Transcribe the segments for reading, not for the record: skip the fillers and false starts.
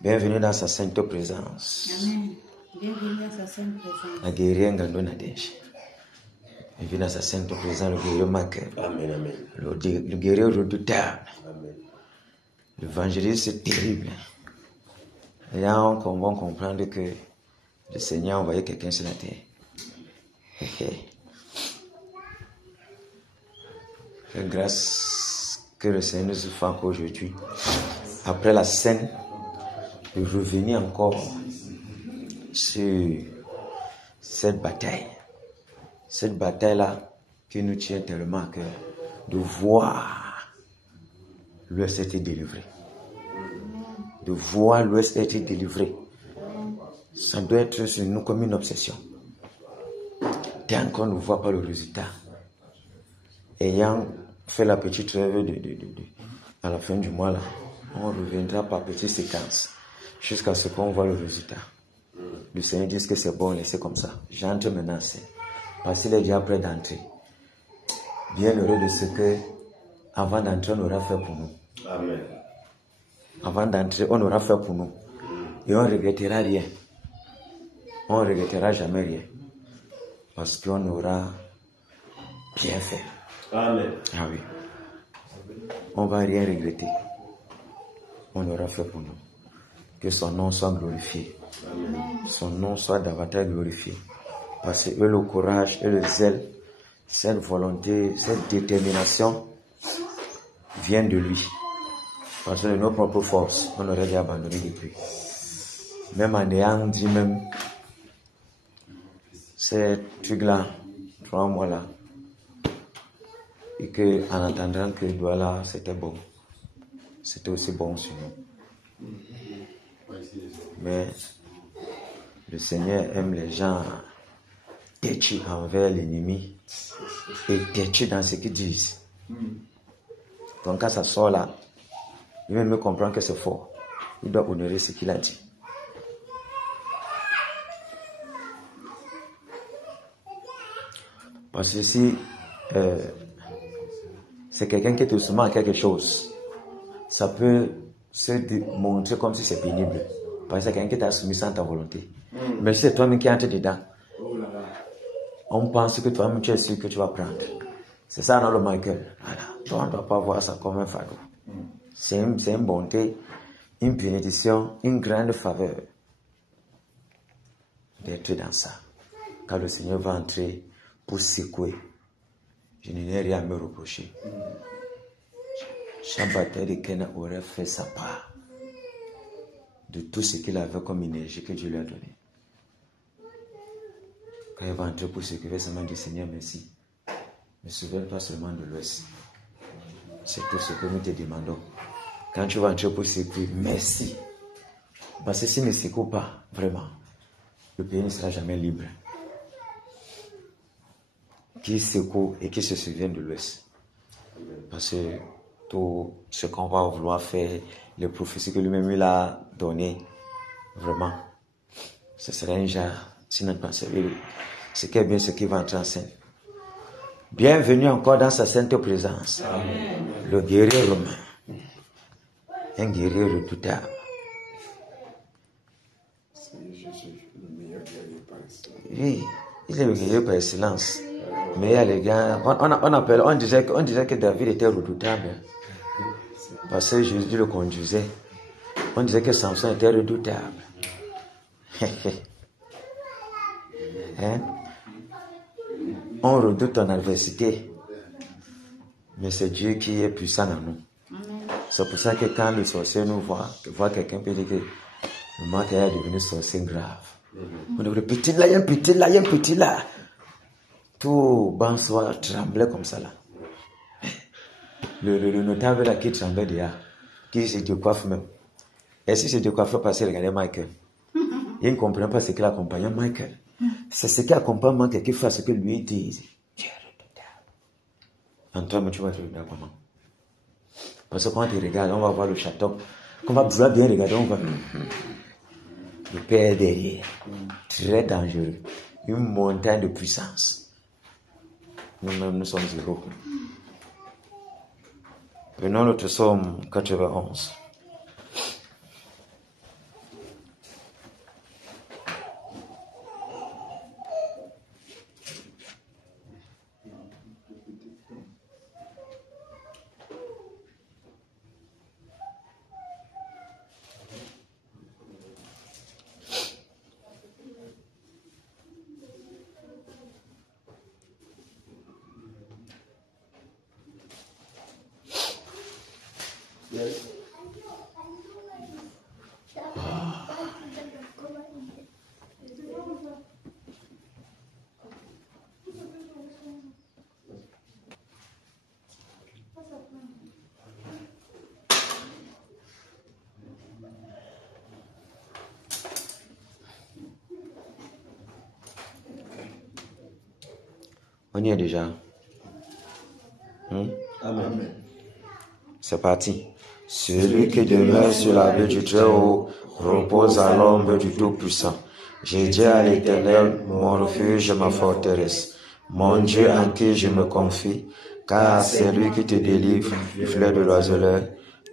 Bienvenue dans sa sainte présence. Amen. Bienvenue à sa sainte présence. La guerrière Ngando Nadège. Bienvenue dans sa sainte présence, le guerrier Michael. Amen, amen. Le guerrier redoutable. Amen. L'évangéliste terrible. Et là, on va comprendre que le Seigneur a envoyé quelqu'un sur la terre. Que grâce que le Seigneur nous fait encore aujourd'hui, après la scène, de revenir encore sur cette bataille. Cette bataille-là qui nous tient tellement à cœur, de voir l'Ouest être délivré. De voir l'Ouest être délivré. Ça doit être sur nous comme une obsession. Tant qu'on ne voit pas le résultat, ayant fait la petite rêve à la fin du mois, là, on reviendra par petites séquences jusqu'à ce qu'on voit le résultat. Le Seigneur dit que c'est bon, laissez comme ça. J'entre maintenant, parce qu'il est déjà prêt d'entrer. Bien heureux de ce que, avant d'entrer, on aura fait pour nous. Amen. Avant d'entrer, on aura fait pour nous. Et on ne regrettera rien. On ne regrettera jamais rien. Parce qu'on aura bien fait. Amen. Ah oui. On ne va rien regretter. On aura fait pour nous. Que son nom soit glorifié. Amen. Son nom soit davantage glorifié. Parce que le courage et le zèle, cette volonté, cette détermination viennent de lui. Parce que de nos propres forces, on aurait déjà abandonné depuis. Même en ayant dit même, ces trucs-là, 3 mois-là, et qu'en entendant que voilà, c'était bon. C'était aussi bon sur nous. Mais le Seigneur aime les gens têtus envers l'ennemi et têtus dans ce qu'ils disent. Donc quand ça sort là, il va me comprendre que c'est fort. Il doit honorer ce qu'il a dit. Parce que si c'est quelqu'un qui est au sommet à quelque chose, ça peut se montrer comme si c'est pénible. Parce que c'est quelqu'un qui t'a soumis sans ta volonté. Mais si c'est toi-même qui entre dedans, on pense que toi-même tu es sûr que tu vas prendre. C'est ça dans le Michael. Voilà. Toi, on ne doit pas voir ça comme un fardeau. C'est une bonté, une bénédiction, une grande faveur d'être dans ça. Quand le Seigneur va entrer pour secouer, je n'ai rien à me reprocher. Chaque bataille de Kena aurait fait sa part de tout ce qu'il avait comme énergie que Dieu lui a donné. Quand il va entrer pour secouer, il va seulement dire Seigneur, merci. Ne souviens pas seulement de l'Ouest. C'est tout ce que nous te demandons. Quand tu vas entrer pour secouer, merci. Parce que s'il ne secoue pas, vraiment, le pays ne sera jamais libre. Qui secoue et qui se souvient de l'Ouest. Parce que tout ce qu'on va vouloir faire, les prophéties que lui-même il a données, vraiment, ce serait un genre, si notre pensée, ce qui est bien, ce qui va entrer en scène. Bienvenue encore dans sa sainte présence. Amen. Le guerrier romain. Un guerrier redoutable. Oui, il est le guerrier par excellence. Mais il y a les gars, on disait que David était redoutable. Parce que Jésus le conduisait. On disait que Samson était redoutable. Hein? On redoute ton adversité. Mais c'est Dieu qui est puissant en nous. C'est pour ça que quand le sorcier nous voit quelqu'un peut dire que le moment qu'il est devenu sorcier grave. On dit, petit là, il y a un petit là, il y a un petit là. Tout Bansoir tremblait comme ça là. Le notable là qui tremblait déjà, qui se décoiffe même. Et si se décoiffe parce qu'il regardait Michael, il ne comprend pas ce qu'il accompagnait Michael. C'est ce qui accompagne Michael qui fait ce que lui dit. En toi, mais tu vas te regarder comment? Parce que quand tu regardes, on va voir le château. Quand on va bien regarder, on va. Le Père est derrière. Très dangereux. Une montagne de puissance. Nous-mêmes, nous sommes zéro. Prenons le psaume 91. On y est déjà. Amen. C'est parti. Celui qui demeure sur l'abri du Très-Haut repose à l'ombre du Tout-Puissant. J'ai dit à l'Éternel, mon refuge et ma forteresse, mon Dieu en qui je me confie, car c'est lui qui te délivre du filet de l'oiseleur,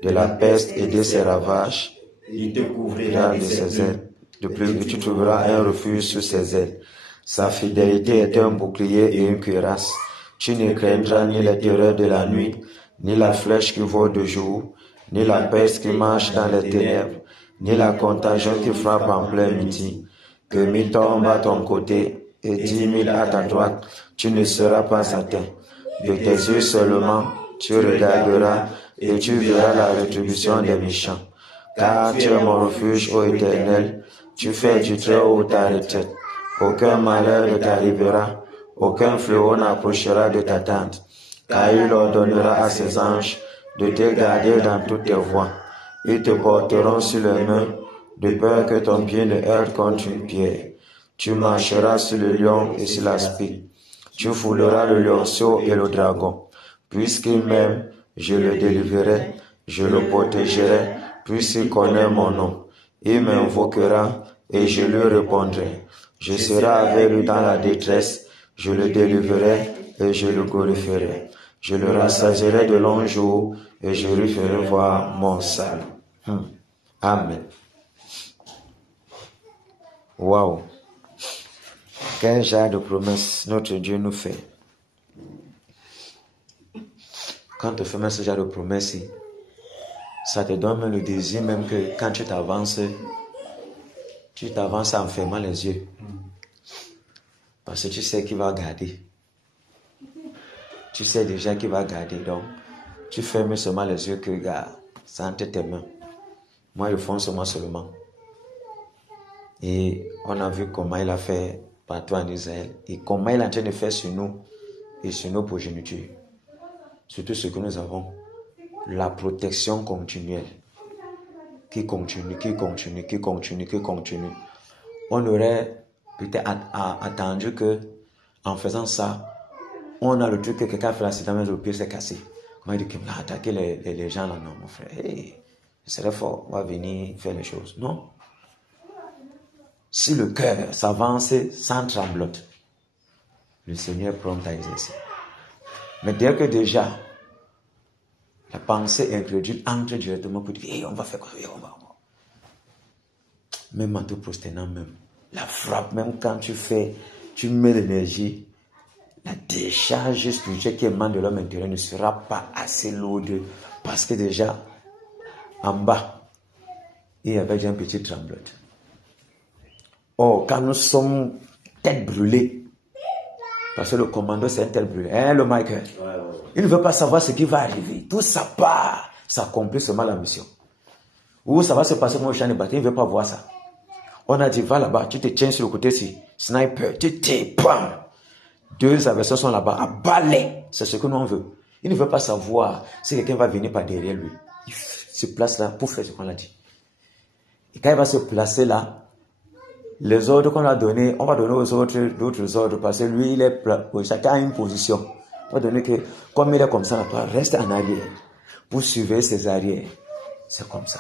de la peste et de ses ravages. Il te couvrira De ses ailes. De plus, tu trouveras un refuge sous ses ailes. Sa fidélité est un bouclier et une cuirasse. Tu ne craindras ni les terreurs de la nuit, ni la flèche qui vole de jour, ni la peste qui marche dans les ténèbres, ni la contagion qui frappe en plein midi. Que 1000 tombent à ton côté et 10 000 à ta droite, tu ne seras pas atteint. De tes yeux seulement, tu regarderas et tu verras la rétribution des méchants. Car tu es mon refuge, ô Éternel, tu fais du Très-Haut ta retraite. Aucun malheur ne t'arrivera, aucun fléau n'approchera de ta tente. Car il ordonnera à ses anges de te garder dans toutes tes voies. Ils te porteront sur les mains, de peur que ton pied ne heurte contre une pierre. Tu marcheras sur le lion et sur l'aspic. Tu fouleras le lionceau et le dragon. Puisqu'il m'aime, je le délivrerai, je le protégerai, puisqu'il connaît mon nom. Il m'invoquera et je lui répondrai. Je serai avec lui dans la détresse, je le délivrerai et je le glorifierai. Je le rassasierai de longs jours et je lui ferai voir mon salut. Amen. Waouh! Quel genre de promesses notre Dieu nous fait. Quand tu fais même ce genre de promesses, ça te donne même le désir même que quand tu t'avances en fermant les yeux. Parce que tu sais qu'il va garder. Tu sais déjà qu'il va garder. Donc, tu fermes seulement les yeux que, gars, ça entre tes mains. Moi, je fonce moi seulement. Et on a vu comment il a fait partout en Israël. Et comment il est en train de faire sur nous et sur nos progénitures. Surtout ce que nous avons. La protection continuelle. Qui continue. On aurait peut-être attendu que, en faisant ça, on a le truc que quelqu'un fait l'accident, mais le pied s'est cassé. Comment il dit qu'il a attaqué les gens là? Non, mon frère. Hey, ce serait fort. On va venir faire les choses. Non. Si le cœur s'avance sans tremblote, le Seigneur est prompt à exercer. Mais dès que déjà, la pensée incrédule entre directement pour dire, hey, on va faire quoi? Hey, on va. Même en te prosternant même. La frappe, même quand tu mets l'énergie, la décharge spirituelle qui émane de l'homme intérieur ne sera pas assez lourde parce que déjà, en bas, il y avait déjà un petit tremblote. Or, quand nous sommes tête brûlée, parce que le commando c'est un tête brûlée, hein, le Michael, il ne veut pas savoir ce qui va arriver. Tout ça part, ça accomplit seulement la mission. Ou ça va se passer comme au champ de bataille, il ne veut pas voir ça. On a dit, va là-bas, tu te tiens sur le côté ici, sniper, tu te pam. 2 adversaires sont là-bas, à balai. C'est ce que nous on veut. Il ne veut pas savoir si quelqu'un va venir par derrière lui. Il se place là pour faire ce qu'on a dit. Et quand il va se placer là, les ordres qu'on a donnés, on va donner aux autres d'autres ordres parce que lui, il est chacun a une position. On va donner que, comme il est comme ça, toi, reste en arrière pour surveiller ses arrières. C'est comme ça.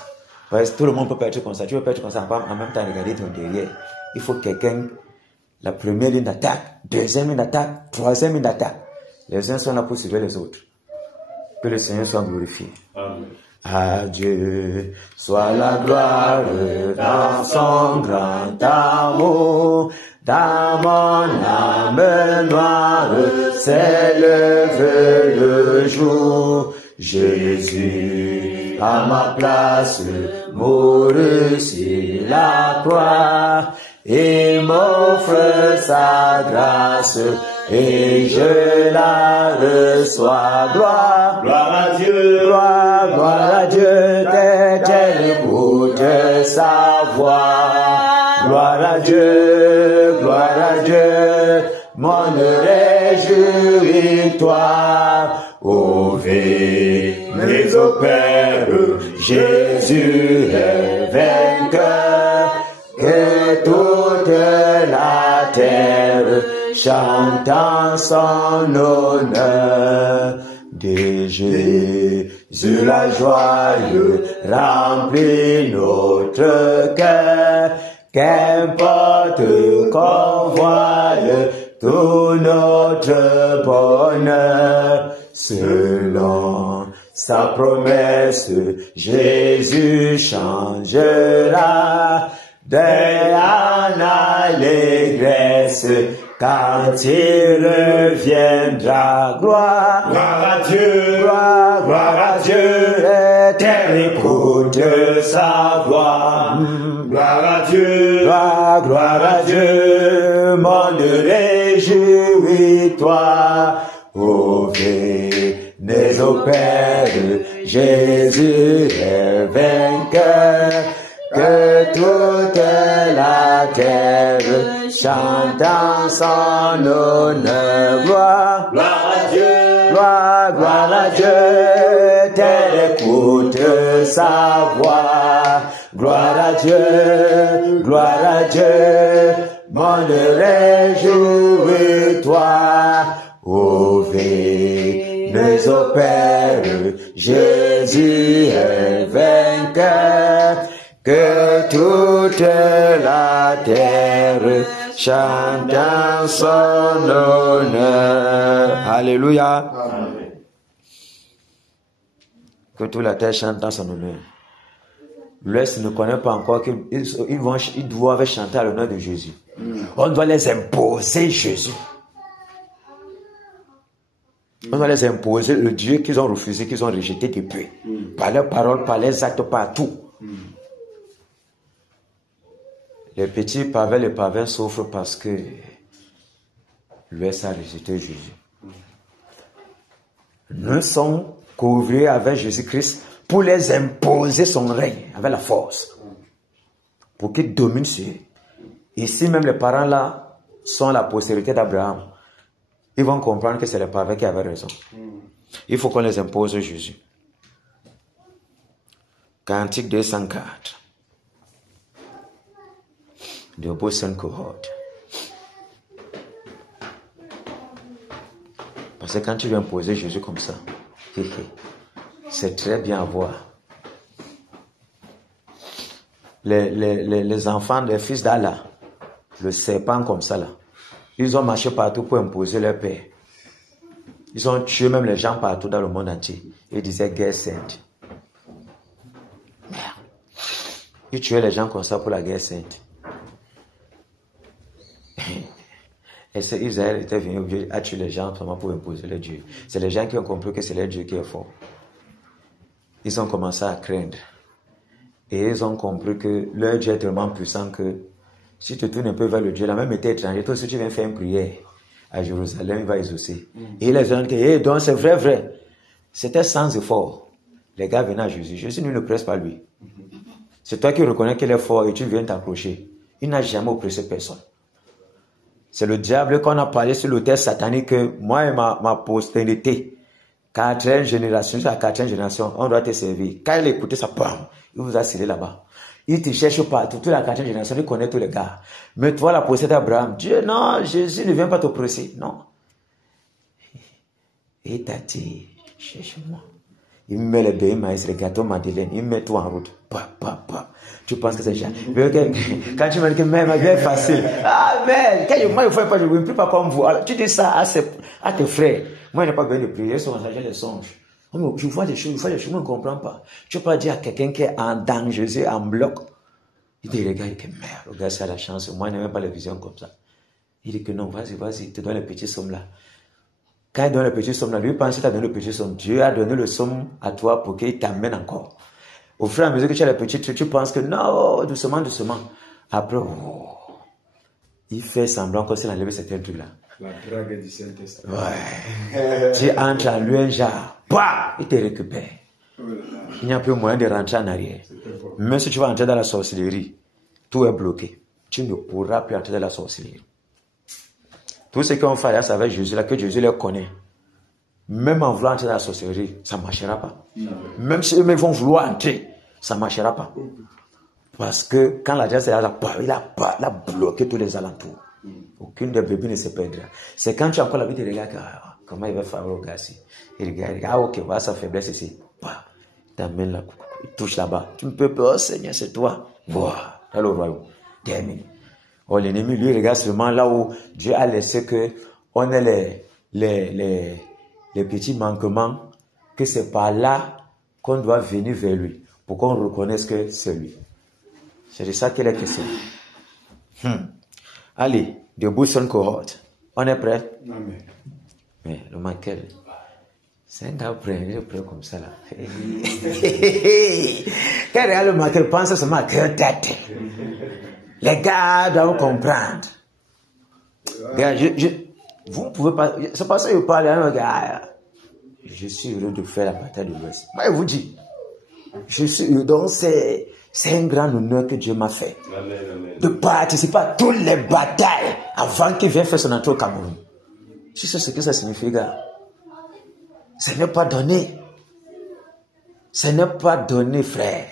Parce que tout le monde peut pas être comme ça. Tu peux pas être comme ça, en même temps regarder ton derrière. Il faut quelqu'un, la première ligne d'attaque, deuxième ligne d'attaque, troisième ligne d'attaque. Les uns sont là pour surveiller les autres. Que le Seigneur soit glorifié. Amen. À Dieu soit la gloire dans son grand amour, dans mon âme noire s'élève le jour. Jésus à ma place mourut sur la croix et m'offre sa grâce et je la reçois. Gloire, Gloire à Dieu. gloire à Dieu, qu'elle écoute sa voix. Gloire à Dieu, mon réjouis-toi. Ô mes ô Père, Jésus est vainqueur, que toute la terre chante en dans son honneur. De Jésus la joie remplit notre cœur. Qu'importe qu'on voie tout notre bonheur, selon sa promesse, Jésus changera en allégresse quand il reviendra. Gloire à Dieu, gloire à Dieu, terre écoute sa voix. Gloire à Dieu, gloire à Dieu, monde réjouis-toi. Ô venez au Père, Jésus est vainqueur. Que toute la terre chante en son honneur. Gloire à Dieu, gloire à Dieu, terre écoute sa voix. Gloire à Dieu, monde réjouis-toi. Ô venez au Père, Jésus est vainqueur. Que toute la terre chante en son honneur. Alléluia. Amen. Que toute la terre chante en son honneur. L'Ouest ne connaît pas encore qu'ils doivent chanter à l'honneur de Jésus. On doit les imposer Jésus. On doit les imposer le Dieu qu'ils ont refusé, qu'ils ont rejeté depuis. Par leurs paroles, par les actes, par tout. Les petits pavés, les pavins souffrent parce que l'Ouest a rejeté Jésus. Nous sommes couverts avec Jésus-Christ pour les imposer son règne avec la force. Pour qu'il domine sur eux. Ici, même les parents là sont la postérité d'Abraham. Ils vont comprendre que c'est les pavés qui avaient raison. Il faut qu'on les impose Jésus. Cantique 204. De Boston cohorte. Parce que quand tu viens poser Jésus comme ça, c'est très bien à voir. Les enfants, les fils d'Allah, le serpent comme ça là, ils ont marché partout pour imposer leur père. Ils ont tué même les gens partout dans le monde entier. Ils disaient guerre sainte. Merde. Ils tuaient les gens comme ça pour la guerre sainte. Et c'est Israël était venu obligé à tuer les gens seulement pour imposer le Dieu. C'est les gens qui ont compris que c'est leur Dieu qui est fort. Ils ont commencé à craindre. Et ils ont compris que leur Dieu est tellement puissant que si tu tournes un peu vers le Dieu, la même était étranger, toi si tu viens faire une prière à Jérusalem, il va exaucer. Et les gens disent, donc c'est vrai. C'était sans effort. Les gars venaient à Jésus. Jésus ne le presse pas lui. C'est toi qui reconnais qu'il est fort et tu viens t'approcher. Il n'a jamais oppressé personne. C'est le diable qu'on a parlé sur l'autel satanique que moi et ma postérité, 4e génération, sur la 4e génération, on doit te servir. Quand il écoutait ça, bam, il vous a scellé là-bas. Il te cherche partout, toute la 4e génération, il connaît tous les gars. Mais toi, la postérité d'Abraham, Dieu, non, Jésus ne vient pas t'oppresser, non. Et t'attire, cherche-moi. Il met les béis maïs, les gâteaux madeleine, il met tout en route. Tu penses que c'est cher. Quand tu me dis que même ma vie est facile. Ah, mais, moi, il ne faut pas, je ne veux plus pas comme vous. Alors, tu dis ça à tes frères. Moi, je n'ai pas besoin de prier, j'ai les songes. Je vois des choses, je ne comprends pas. Tu peux pas dire à quelqu'un qui est en danger, en bloc. Il dit, regarde, il dit, merde, le gars, c'est à la chance. Moi, je n'aime pas les visions comme ça. Il dit que non, vas-y, te donne les petits sommes là. Quand il donne le petit somme, lui pense que tu as donné le petit somme. Dieu a donné le somme à toi pour qu'il t'amène encore. Au fur et à mesure que tu as le petit, tu penses que non, doucement. Après, il fait semblant que c'est enlevé certains trucs là. La drague du Saint-Testament. Ouais. Tu entres en lui un genre, bah, il te récupère. Il n'y a plus moyen de rentrer en arrière. Même si tu vas entrer dans la sorcellerie, tout est bloqué. Tu ne pourras plus entrer dans la sorcellerie. Tout ce qu'on fait là, c'est avec Jésus, là, que Jésus les connaît. Même en voulant entrer dans la sorcellerie, ça ne marchera pas. Même si eux-mêmes vont vouloir entrer, ça ne marchera pas. Parce que quand la diable est là, il a bloqué tous les alentours. Aucune des bébés ne se perdra. C'est quand tu as encore la vie de regarder comment il va faire au gars ici. Il regarde, ah ok, voilà sa faiblesse ici. Bah, t'amènes là, il touche là-bas. Tu ne peux pas, oh Seigneur, c'est toi. Voilà, dans le royaume. Terminé. Oh, l'ennemi, lui, regarde seulement là où Dieu a laissé que on ait les petits manquements, que c'est par là qu'on doit venir vers lui, pour qu'on reconnaisse que c'est lui. C'est de ça qu'il est question. Allez, debout sur une cohorte. On est prêt? Amen. Mais le Michael, c'est un gars prêt, il est prêt comme ça là. Quand le Michael pense seulement à que tête. Les gars doivent comprendre. Gars, vous ne pouvez pas. C'est pas ça que je parle à un gars. Je suis heureux de faire la bataille de l'Ouest. Moi, je vous dis, je suis heureux. Donc, c'est un grand honneur que Dieu m'a fait. Amen, amen. De participer à toutes les batailles avant qu'il vienne faire son entrée au Cameroun. Tu sais ce que ça signifie, gars? Ce n'est pas donné. Ce n'est pas donné, frère.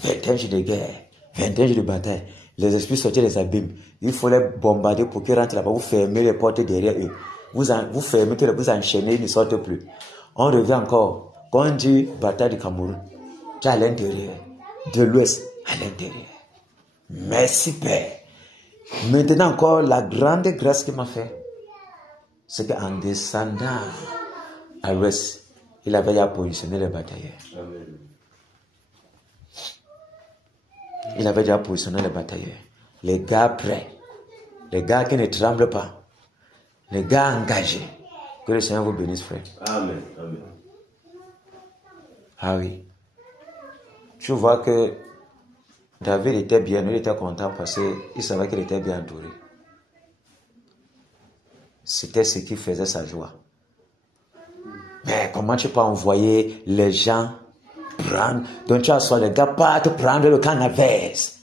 21 jours de guerre, 21 jours de bataille. Les esprits sortaient des abîmes. Il faut les bombarder pour qu'ils rentrent là-bas. Vous fermez les portes derrière eux. Vous fermez, vous enchaînez, ils ne sortent plus. On revient encore. Quand on dit bataille du Cameroun, tu es à l'intérieur. De l'Ouest, à l'intérieur. Merci, Père. Maintenant encore, la grande grâce qu'il m'a fait, c'est qu'en descendant à l'Ouest, il avait déjà positionné les batailleurs. Amen. Il avait déjà positionné les batailleurs. Les gars prêts. Les gars qui ne tremblent pas. Les gars engagés. Que le Seigneur vous bénisse, frère. Amen. Amen. Ah oui. Tu vois que David était bien, il était content parce qu'il savait qu'il était bien entouré. C'était ce qui faisait sa joie. Mais comment tu peux envoyer les gens prendre, donc tu as soit les gars partent prendre le canavès,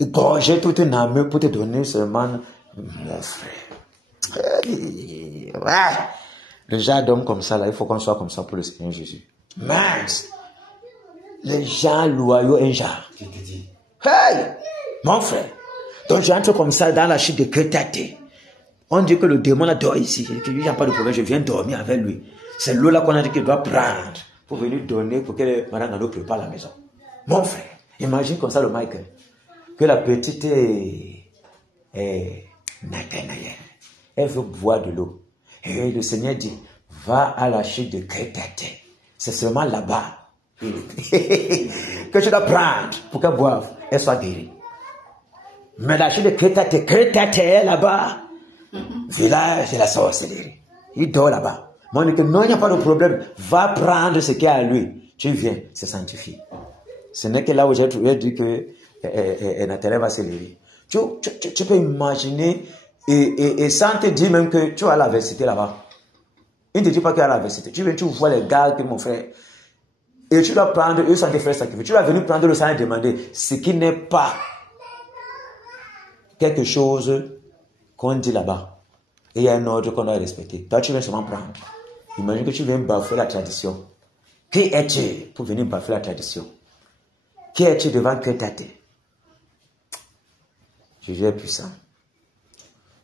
gorger toute une armée pour te donner seulement, mon frère. Ouais. Les gens d'hommes comme ça, là, il faut qu'on soit comme ça pour le Seigneur Jésus. Mince. Les gens loyaux, un genre. Hey, mon frère. Donc j'entre comme ça dans la chute de Kétate. On dit que le démon là dort ici. Il n'y a pas de problème, je viens dormir avec lui. C'est l'eau là qu'on a dit qu'il doit prendre pour venir donner pour que Madame Nando prépare la maison. Mon frère, imagine comme ça le Michael. Que la petite Nathanaël, elle veut boire de l'eau. Et le Seigneur dit, va à la chute de Kétate. C'est seulement là-bas que tu dois prendre pour qu'elle boive, elle soit guérie. Mais la chute de Kétate est là-bas. Village de la sorcellerie. Il dort là-bas. Mais on dit que non, il n'y a pas de problème. Va prendre ce qu'il y a à lui. Tu viens, c'est sanctifié. Ce n'est que là où j'ai dit que Nathalie va se lever. Tu peux imaginer et sans te dire même que tu as la versité là-bas. Il ne te dit pas qu'il y a la versité. Tu viens, tu vois les gars que mon frère. Et tu dois prendre, eux sont des frères sacrifiés. Tu vas venir prendre le sang et demander ce qui n'est pas quelque chose qu'on dit là-bas. Et il y a un ordre qu'on doit respecter. Toi, tu viens seulement prendre. Imagine que tu viens bafouer la tradition. Qui es-tu pour venir bafouer la tradition? Qui es-tu devant Kétate? Jésus est puissant.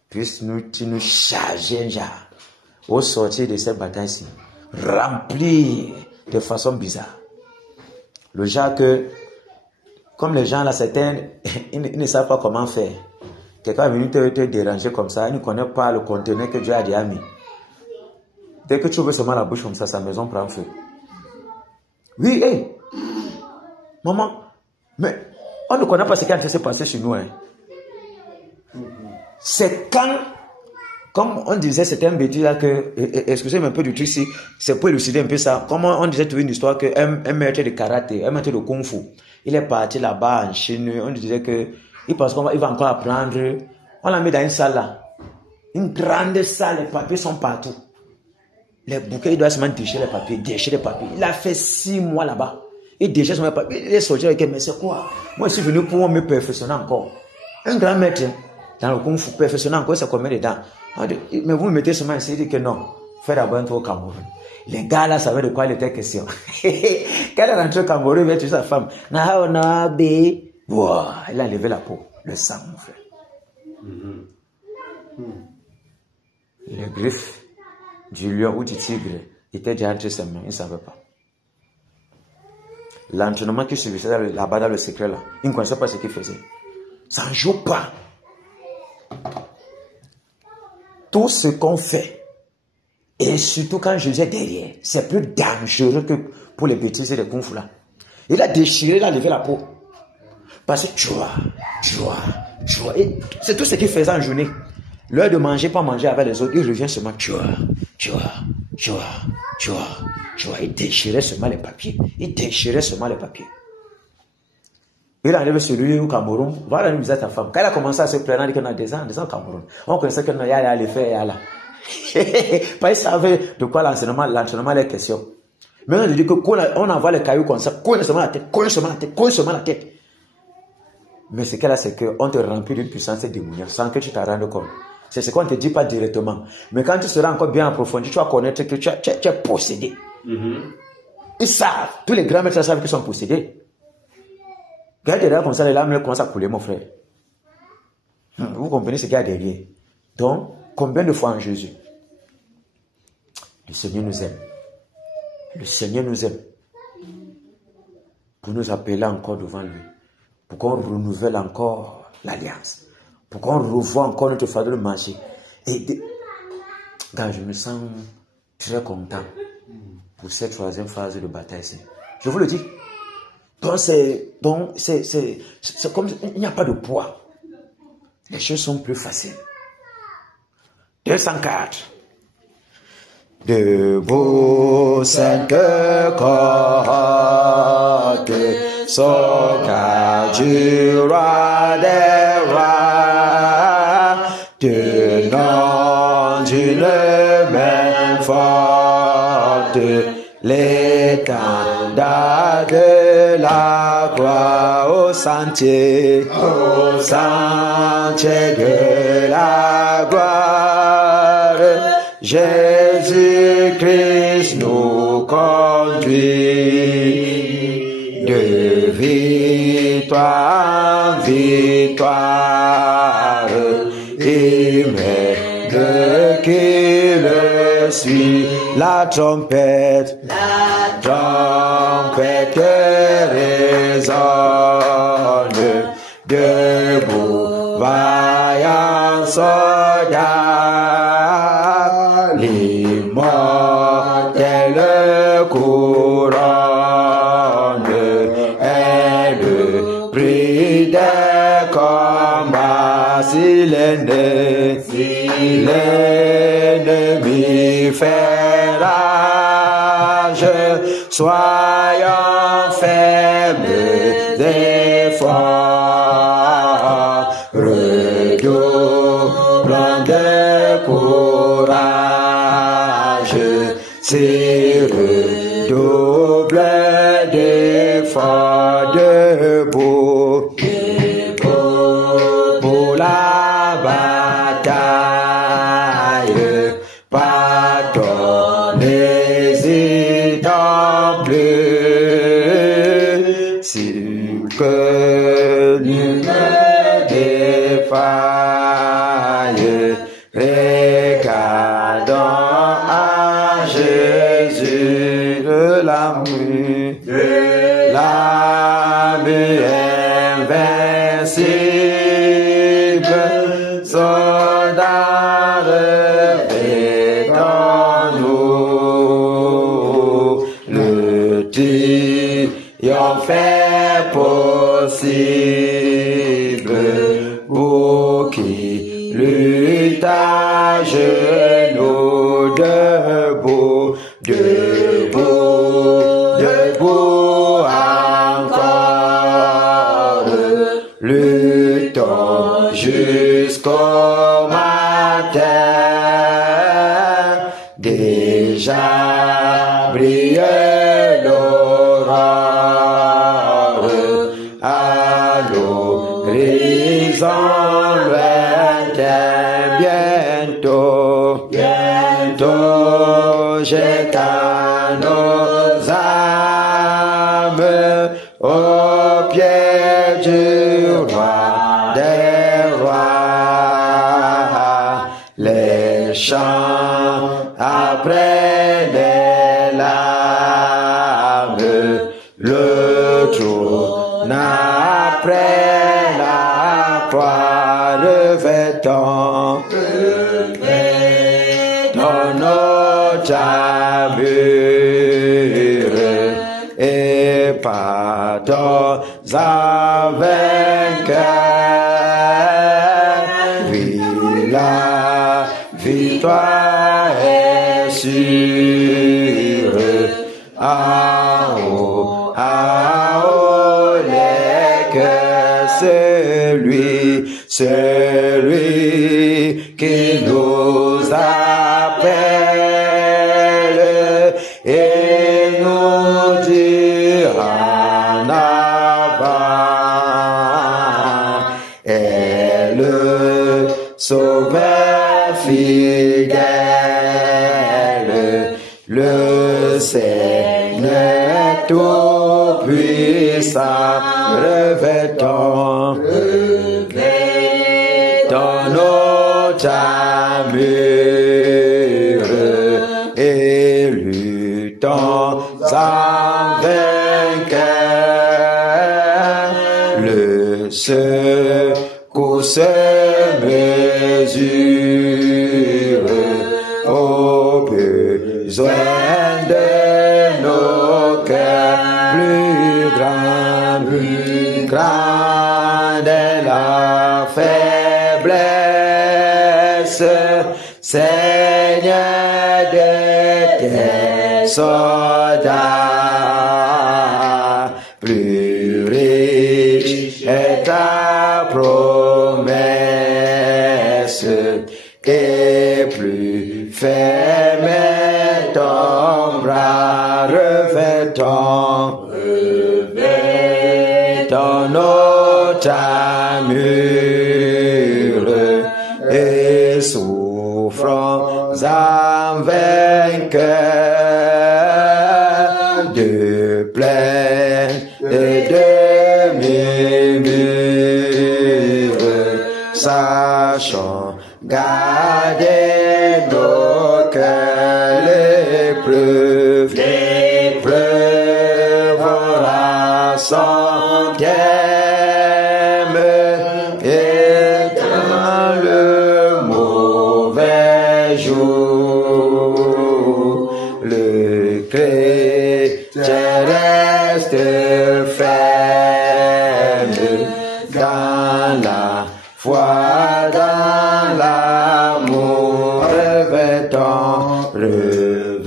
Puisse-tu nous charger un genre au sortir de cette bataille-ci. Remplir de façon bizarre. Le genre que, comme les gens là, certains, ils ne savent pas comment faire. Quelqu'un est venu te déranger comme ça, il ne connaît pas le conteneur que Dieu a déjà mis. Dès que tu ouvres seulement la bouche comme ça, sa maison prend feu. Oui, hey, maman, mais on ne connaît pas ce qui est en train de se passer chez nous. Hein. C'est quand, comme on disait, c'était un bêtise là que, excusez-moi un peu du truc ici, c'est pour élucider un peu ça. Comme on disait toujours une histoire qu'un maître de karaté, un maître de kung fu, il est parti là-bas en Chine, on disait que il pense qu'il va encore apprendre. On l'a mis dans une salle là. Une grande salle, les papiers sont partout. Les bouquets, il doit seulement déchirer les papiers, déchirer les papiers. Il a fait 6 mois là-bas. Il déchire son papier. Il est sorti avec mais c'est quoi? Moi, je suis venu pour me perfectionner encore. Un grand maître dans le kung fu, perfectionner encore, c'est combien de temps? Mais vous me mettez seulement ici, il dit que non. Fais d'abord un tour au Cameroun. Les gars là savaient de quoi il était question. Quand il est rentré au Cameroun, il a tué sa femme. Wow, il a levé la peau, le sang, mon frère. Les griffes du lion ou du tigre étaient déjà entre ses mains, il ne savait pas. L'entraînement qui subissait là-bas dans le secret là, il ne connaissait pas ce qu'il faisait. Ça ne joue pas. Tout ce qu'on fait, et surtout quand Jésus est derrière, c'est plus dangereux que pour les bêtises et les kung fu là. Il a déchiré, il a levé la peau. Parce que tu vois. Et c'est tout ce qu'il faisait en journée. L'heure de manger, pas manger avec les autres, il revient seulement, tu vois. Il déchirait seulement les papiers. Il arrive sur lui au Cameroun, va aller visiter ta femme. Quand il a commencé à se plaindre, il dit qu'on a des ans au Cameroun. On connaissait qu'il y a les faits, il y a là. Parce qu'il savait de quoi l'entraînement est question. Maintenant, je dis qu'on envoie les cailloux comme ça, cogne seulement la tête. Mais ce qu'elle a, c'est qu'on te remplit d'une puissance démoniaque sans que tu t'en rendes compte. C'est ce qu'on ne te dit pas directement. Mais quand tu seras encore bien approfondi, tu vas connaître que tu es possédé. Ils savent, tous les grands maîtres savent qu'ils sont possédés. Regardez là comme ça, les larmes commencent à couler, mon frère. Vous comprenez ce qu'il y a derrière. Donc, combien de fois en Jésus? Le Seigneur nous aime. Le Seigneur nous aime. Pour nous appeler encore devant lui. Pour qu'on renouvelle encore l'alliance. Pour qu'on revoie encore notre façon de marcher. Et quand je me sens très content pour cette troisième phase de bataille. Je vous le dis. Donc c'est comme il n'y a pas de poids. Les choses sont plus faciles. 204. Debout, cinq coques, soldats du roi des rois, du nom d'une main forte, l'étendard de la gloire au sentier de la gloire. Jésus-Christ nous conduit de victoire en victoire. Il m'aide qui le suit. La trompette résonne. Debout, vaillant soldat, l'immortelle couronne est le prix des combats. Si l'ennemi fait rage, soyons faibles et forts, redoublons de courage, si redouble d'efforts, debout pour la bataille, pardonne, n'hésitons plus, si que nul ne défaille, regardons à Jésus de l'amour, invincible, soldat revêt en nous, le triomphe est possible pour qui lutte à genoux, debout encore, luttons jusqu'au matin, déjà brille l'aurore, à l'horizon lointain, bientôt j'éteins nos âmes au pied du roi des rois. chant après les larmes, le trône après la croix, revêtant ton notre armure et pardon à vainqueur. Oui, la victoire est sûre. Ah oh, les cœurs, celui qui nous appelle et nous dira en avant, est le Sauveur fidèle, le Seigneur tout-puissant, revêtons notre armure et luttons en vainqueur. Le secours se mesure aux besoins de nos cœurs. Plus grande est la faiblesse, Seigneur de tes soldats. Plus riche est ta promesse et plus ferme est ton bras. Revêtons notre armure et souffrons en vainqueur de plaine et de murmures, sachant garder nos cœurs. L'épreuve aura son terme et dans le mauvais jour, le chrétien reste ferme dans la foi, dans l'amour. Revêtons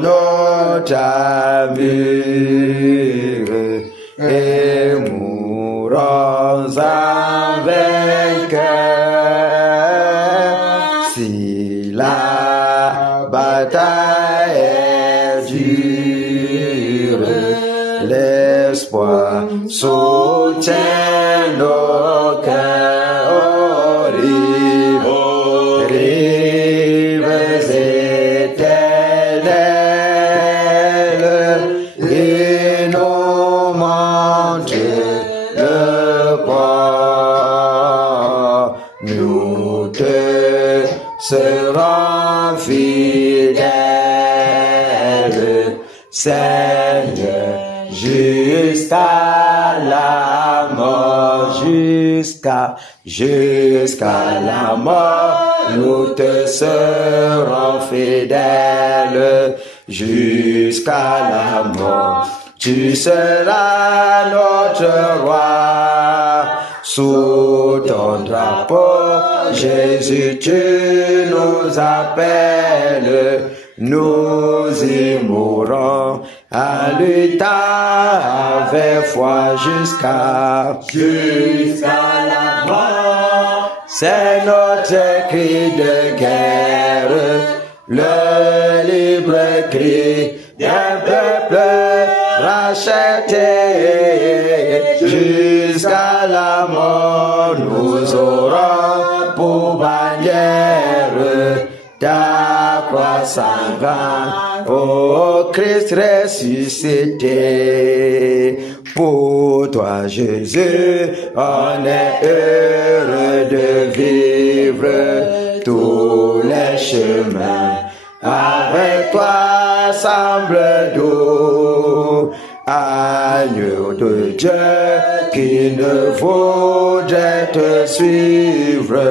notre armure et mourons en vainqueur. Si la bataille est dure, l'espoir soutient nos cœurs. Rives éternelles, et nous montre le port. Nous te serons fidèles, Seigneur, jusqu'à la mort, jusqu'à la mort, nous te serons fidèles, jusqu'à la mort. Tu seras notre roi, sous ton drapeau, Jésus, tu nous appelles, nous y mourrons à lutter avec foi jusqu'à la mort. C'est notre cri de guerre, le libre cri d'un peuple racheté. Jusqu'à la mort, nous aurons pour bannière ta croix sanglante, ô Christ ressuscité. Pour toi, Jésus, on est heureux de vivre tous les chemins avec toi semblent doux. Agneau de Dieu qui ne voudrait te suivre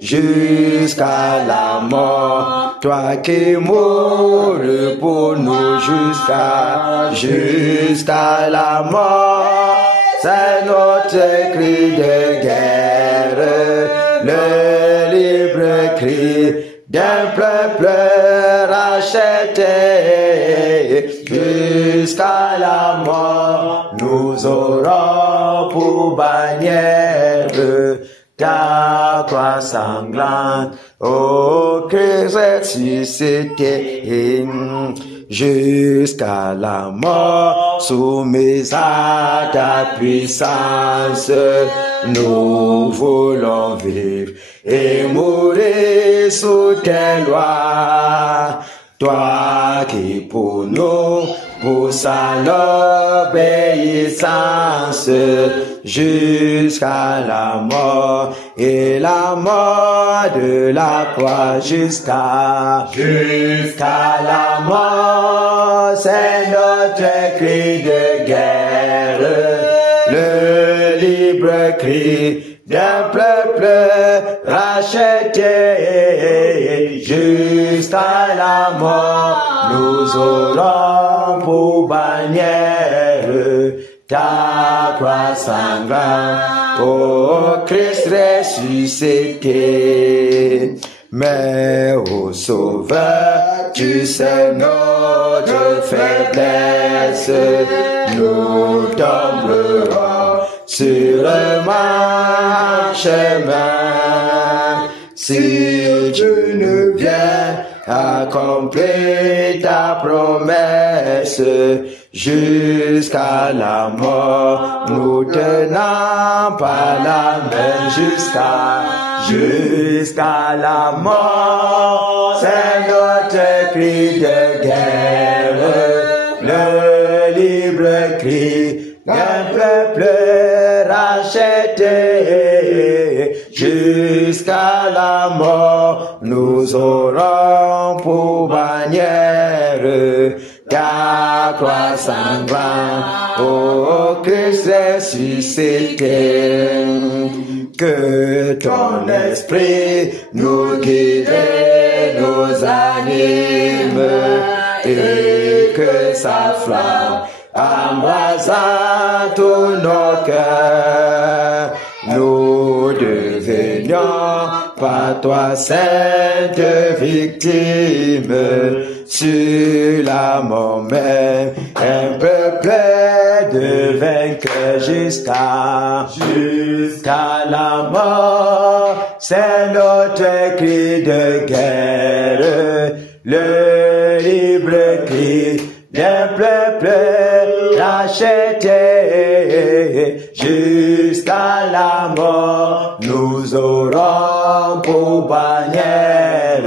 jusqu'à la mort, toi qui mourus pour nous jusqu'à la mort. C'est notre cri de guerre, le libre cri d'un peuple racheté jusqu'à la mort. Nous aurons pour bannière ta croix sanglante, ô Christ ressuscité, jusqu'à la mort, soumis à ta puissance. Nous voulons vivre et mourir sous tes lois. Toi qui pour nous pousse à l'obéissance jusqu'à la mort, et la mort de la croix jusqu'à la mort. C'est notre cri de guerre, le libre cri d'un peuple racheté jusqu'à la mort. Nous aurons pour bannière ta croix sanglante, ô Christ ressuscité. Mais ô Sauveur, tu sais notre faiblesse, nous tomberons sur le chemin. Si tu ne viens accomplir ta promesse jusqu'à la mort, nous tenons pas la main jusqu'à la mort. C'est notre cri de guerre, le libre cri d'un peuple racheté jusqu'à la mort. Nous aurons pour bannière ta croix sanglante, ô Christ ressuscité. Que ton esprit nous guide et nous anime, et que sa flamme embrasant tous nos cœurs, nous devenions par toi sainte victime sur la mort même, un peuple de vainqueurs jusqu'à la mort. C'est notre cri de guerre, le libre cri d'un peuple racheté jusqu'à la mort. Nous aurons pour bannière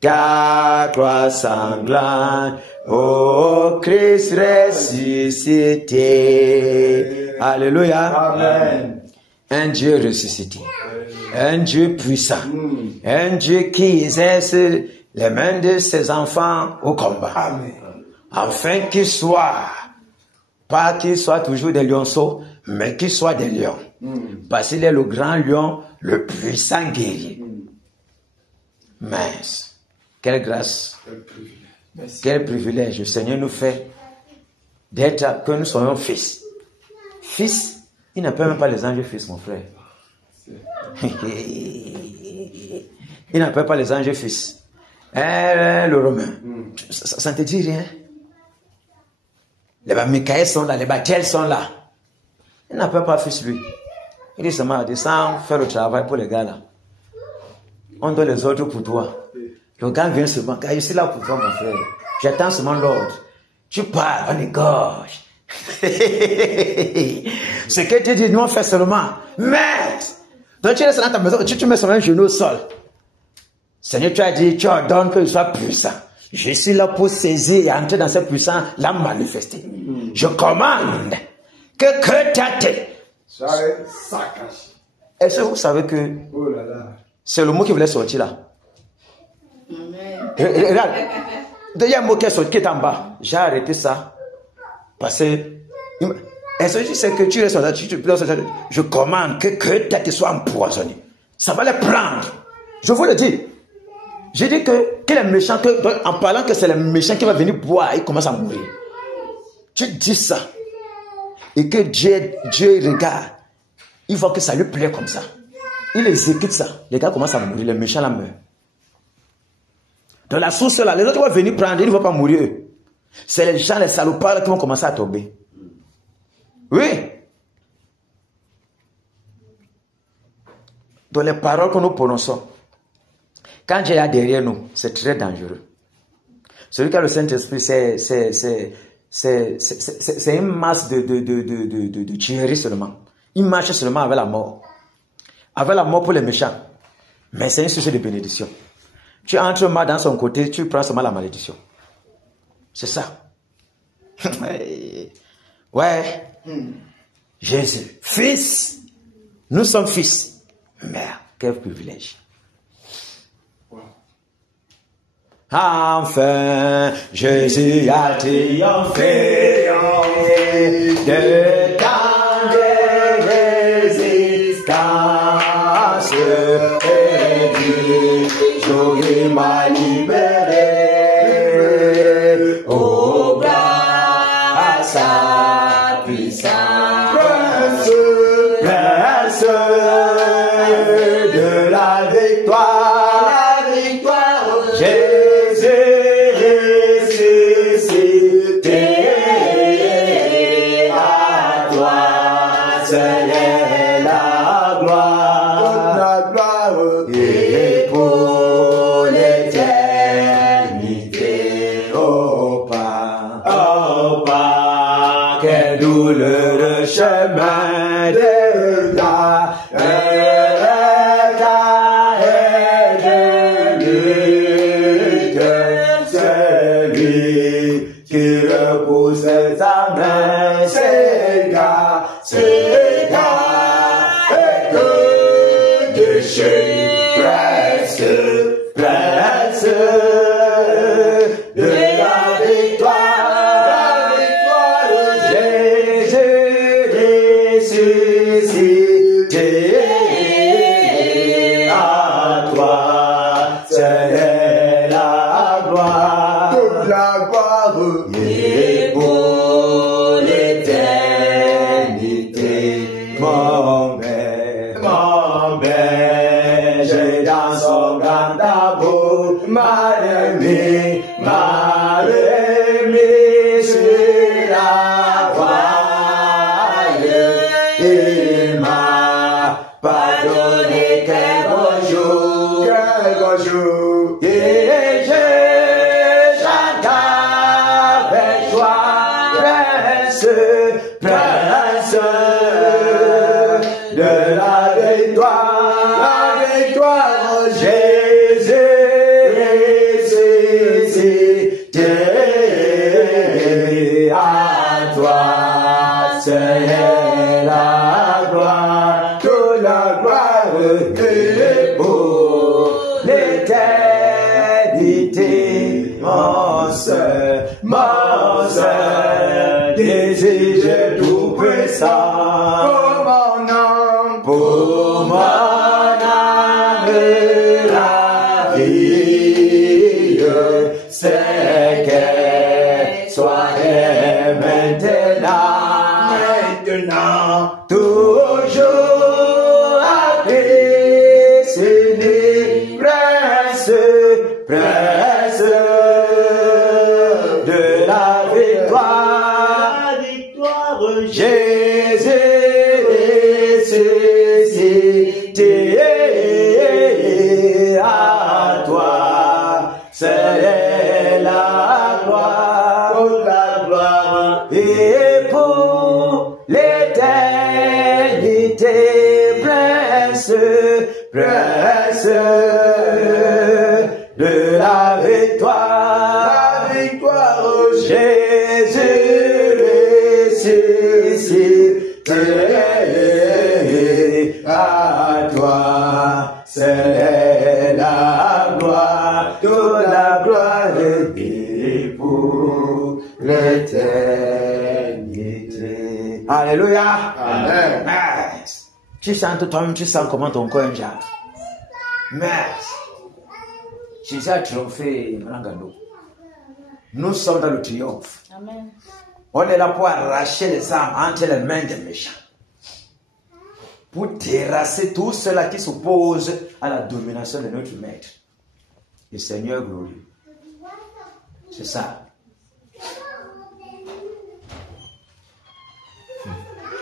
ta croix sanglante, ô Christ ressuscité. Alléluia. Amen. Un Dieu ressuscité, un Dieu puissant, un Dieu qui exerce les mains de ses enfants au combat. Amen. Afin qu'ils soient, pas qu'ils soient toujours des lionceaux, mais qu'ils soient des lions. Parce qu'il est le grand lion, le puissant guerrier. Mince, quelle grâce, quel privilège le Seigneur nous fait d'être, que nous soyons fils. Fils, il n'appelle même pas les anges fils, mon frère. Il n'appelle pas les anges fils. Le Romain, ça ne te dit rien? Les Michael sont là, les Batiel sont là. Il n'appelle pas fils lui. Il dit seulement, descends faire le travail pour les gars là. On donne les ordres pour toi. Le gars vient seulement, car je suis là pour toi, mon frère. J'attends seulement l'ordre. Tu parles, on égorge. Ce que tu dis, nous on fait seulement. Mais, donc tu restes dans ta maison, tu mets seulement un genou au sol. Seigneur, tu as dit, tu ordonnes que je sois puissant. Je suis là pour saisir et entrer dans cette puissance, la manifester. Je commande que ta tête. Est-ce que vous savez que C'est le mot qui voulait sortir là. Regarde. Il y a un mot qui est sorti, qui est en bas. J'ai arrêté ça. Parce que... Est-ce que c'est que tu es sorti, je commande que ta tête soit empoisonnée. Ça va les prendre. Je vous le dis. J'ai dit que les méchants, en parlant que c'est les méchants qui vont venir boire, ils commencent à mourir. Tu dis ça. Et que Dieu regarde. Il voit que ça lui plaît comme ça. Il exécute ça. Les gars commencent à mourir. Les méchants là meurent. Dans la source là, les autres vont venir prendre. Ils ne vont pas mourir eux. C'est les gens, les salopards qui vont commencer à tomber. Oui. Dans les paroles que nous prononçons, quand Dieu est derrière nous, c'est très dangereux. Celui qui a le Saint-Esprit, c'est une masse de tuerie seulement. Il marche seulement avec la mort. Avec la mort pour les méchants. Mais c'est un sujet de bénédiction. Tu entres mal dans son côté, tu prends seulement la malédiction. C'est ça. Ouais. Jésus, fils. Nous sommes fils. Mère, quel privilège. Enfin, Jésus a triomphé de tant de résistance. Et du jour il m'a libéré au bras à sa puissance. Prince de la victoire, Jésus ressuscité, à toi seule est la gloire, et pour l'éternité, oh Père, quel douloureux chemin de ta qui repousse ta main, c'est gars, et que déchire, presse de la victoire, Jésus ressuscité, à toi, c'est la gloire, toute la gloire, et pour l'éternité, mon Père, j'ai dans son grand amour, m'a remis sur la voie, il m'a pardonné, quel beau jour, et je chante avec toi, prince de la victoire, Jésus ressuscité, à toi c'est la gloire, toute la gloire, et pour l'éternité, mon seul désir tout puissant, pour mon âme, la vie, c'est qu'elle soit maintenant, toujours à Christ, presse de la victoire, Jésus ressuscité, à toi c'est la gloire, et pour l'éternité, prince de la victoire, Jésus ressuscité, à toi c'est Tu chantes toi-même, tu sens comment ton corps est déjà. Mais, Jésus a triomphé, Malangando. Nous sommes dans le triomphe. Amen. On est là pour arracher les âmes entre les mains des méchants. Pour terrasser tous ceux-là qui s'opposent à la domination de notre maître. Le Seigneur glorieux. C'est ça.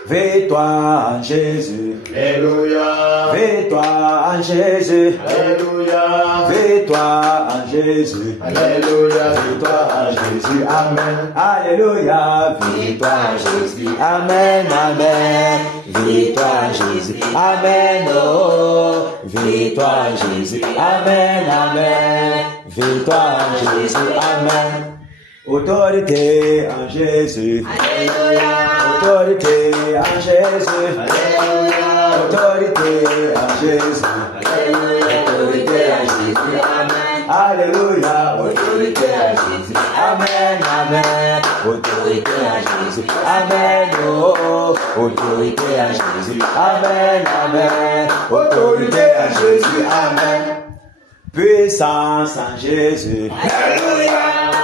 Vais-toi en Jésus. Alléluia. Vais-toi en Jésus. Alléluia. Vais-toi en Jésus. Alléluia. Vais-toi en Jésus. Amen. Alléluia. Vais-toi en Jésus. Amen. Amen. Vais-toi en Jésus. Amen. Oh. Vais-toi en Jésus. Amen. Amen. Vais-toi en Jésus. Amen. Autorité en Jésus. Alléluia. Autorité en Jésus. Alléluia. Autorité en Jésus. Alléluia. Autorité à Jésus. Amen. Alléluia. Autorité à Jésus. Amen. Amen. Autorité à Jésus. Amen. Oh. Autorité à Jésus. Amen. Amen. Autorité à Jésus. Amen. Puissance en Jésus. Alléluia.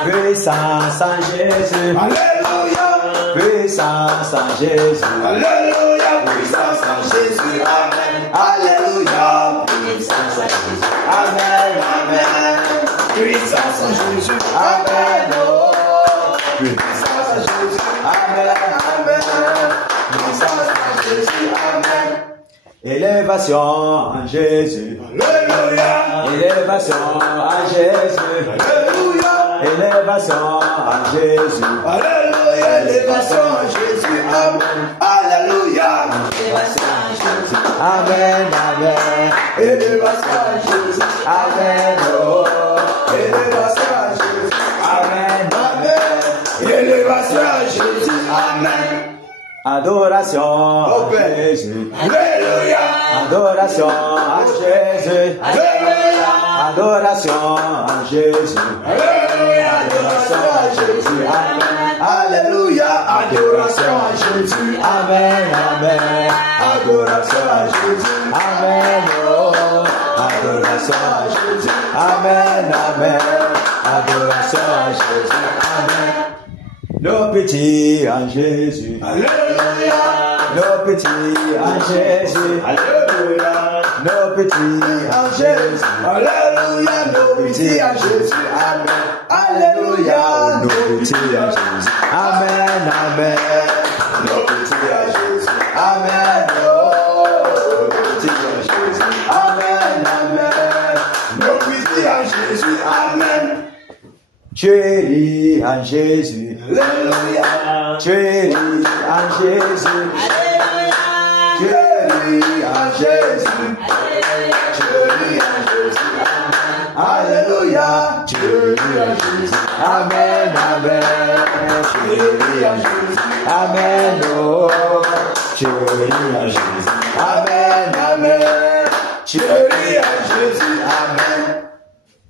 Puissance en Jésus. Alléluia. Puissance en Jésus. Alléluia. Puissance en Jésus. Amen. Alléluia. Puissance à Jésus. Amen. Amen. Puissance en Jésus. Amen. Oh. Puissance en Jésus. Amen. Amen. Puissance en Jésus. Amen. Élévation en Jésus. Alléluia. Élévation en Jésus. Alléluia. Élévation en Jésus. Alléluia. Élévation en Jésus. Amen. Alléluia. Élévation à Jésus. Amen. Amen. Élévation en Jésus. Amen. Oh. Élévation en Jésus. Amen. Amen. Élévation en Jésus. Amen. Adoration Oh, à Père. Jésus. Alléluia. Adoration à Jésus. Alléluia. Adoration à Jésus. Alléluia. Adoration à Jésus. Amen. Alléluia. Adoration à Jésus. Amen. Amen. Adoration à Jésus. Amen. Oh. Adoration à Jésus. Amen. Amen. Adoration à Jésus. Amen. Nos petits en Jésus. Alléluia. Nos petits en Jésus. Alléluia. Nos petits en Jésus. Alléluia. Nos petits à Jésus. Amen. Alléluia. Nos petits en Jésus. Amen. Amen. Nos petits à Jésus. Amen. Oh. Nos petits en Jésus. Amen. Amen. Nos petits à Jésus. Amen. Chérie en Jésus. Alléluia. Chérie en Jésus. Chérie en Jésus. Chérie en Jésus. Alléluia. Chérie en Jésus. Amen. Amen. Chérie en Jésus. Amen. Oh. Chérie en Jésus. Amen. Amen. Chérie en Jésus. Amen.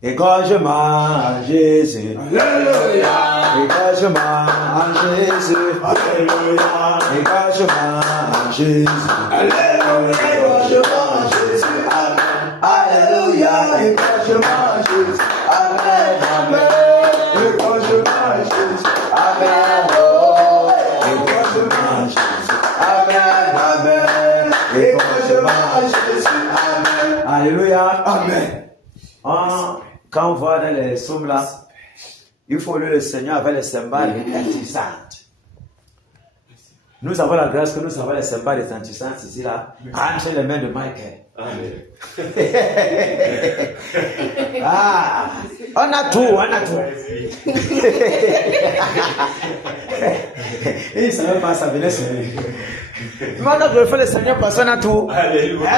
Égorgement en Jésus. Alléluia. Égorgement en Jésus. Alléluia. Égorgement en Jésus. Alléluia. Égorgement en Jésus. Amen. Alléluia. Égorgement en Jésus. Amen. Amen. Égorgement en Jésus. Amen. Oh. Égorgement en Jésus. Amen. Amen. Égorgement en Jésus. Amen. Alléluia. Amen. Quand on voit dans les psaumes là, il faut louer le Seigneur avec les cymbales retentissantes. Nous avons la grâce que nous avons les cymbales retentissantes ici là, entre les mains de Michael. Amen. Ah, on a tout, on a tout. Il ne savait pas, ça venait sur lui. Mais on a glorifié le Seigneur parce qu'on a tout. Alléluia.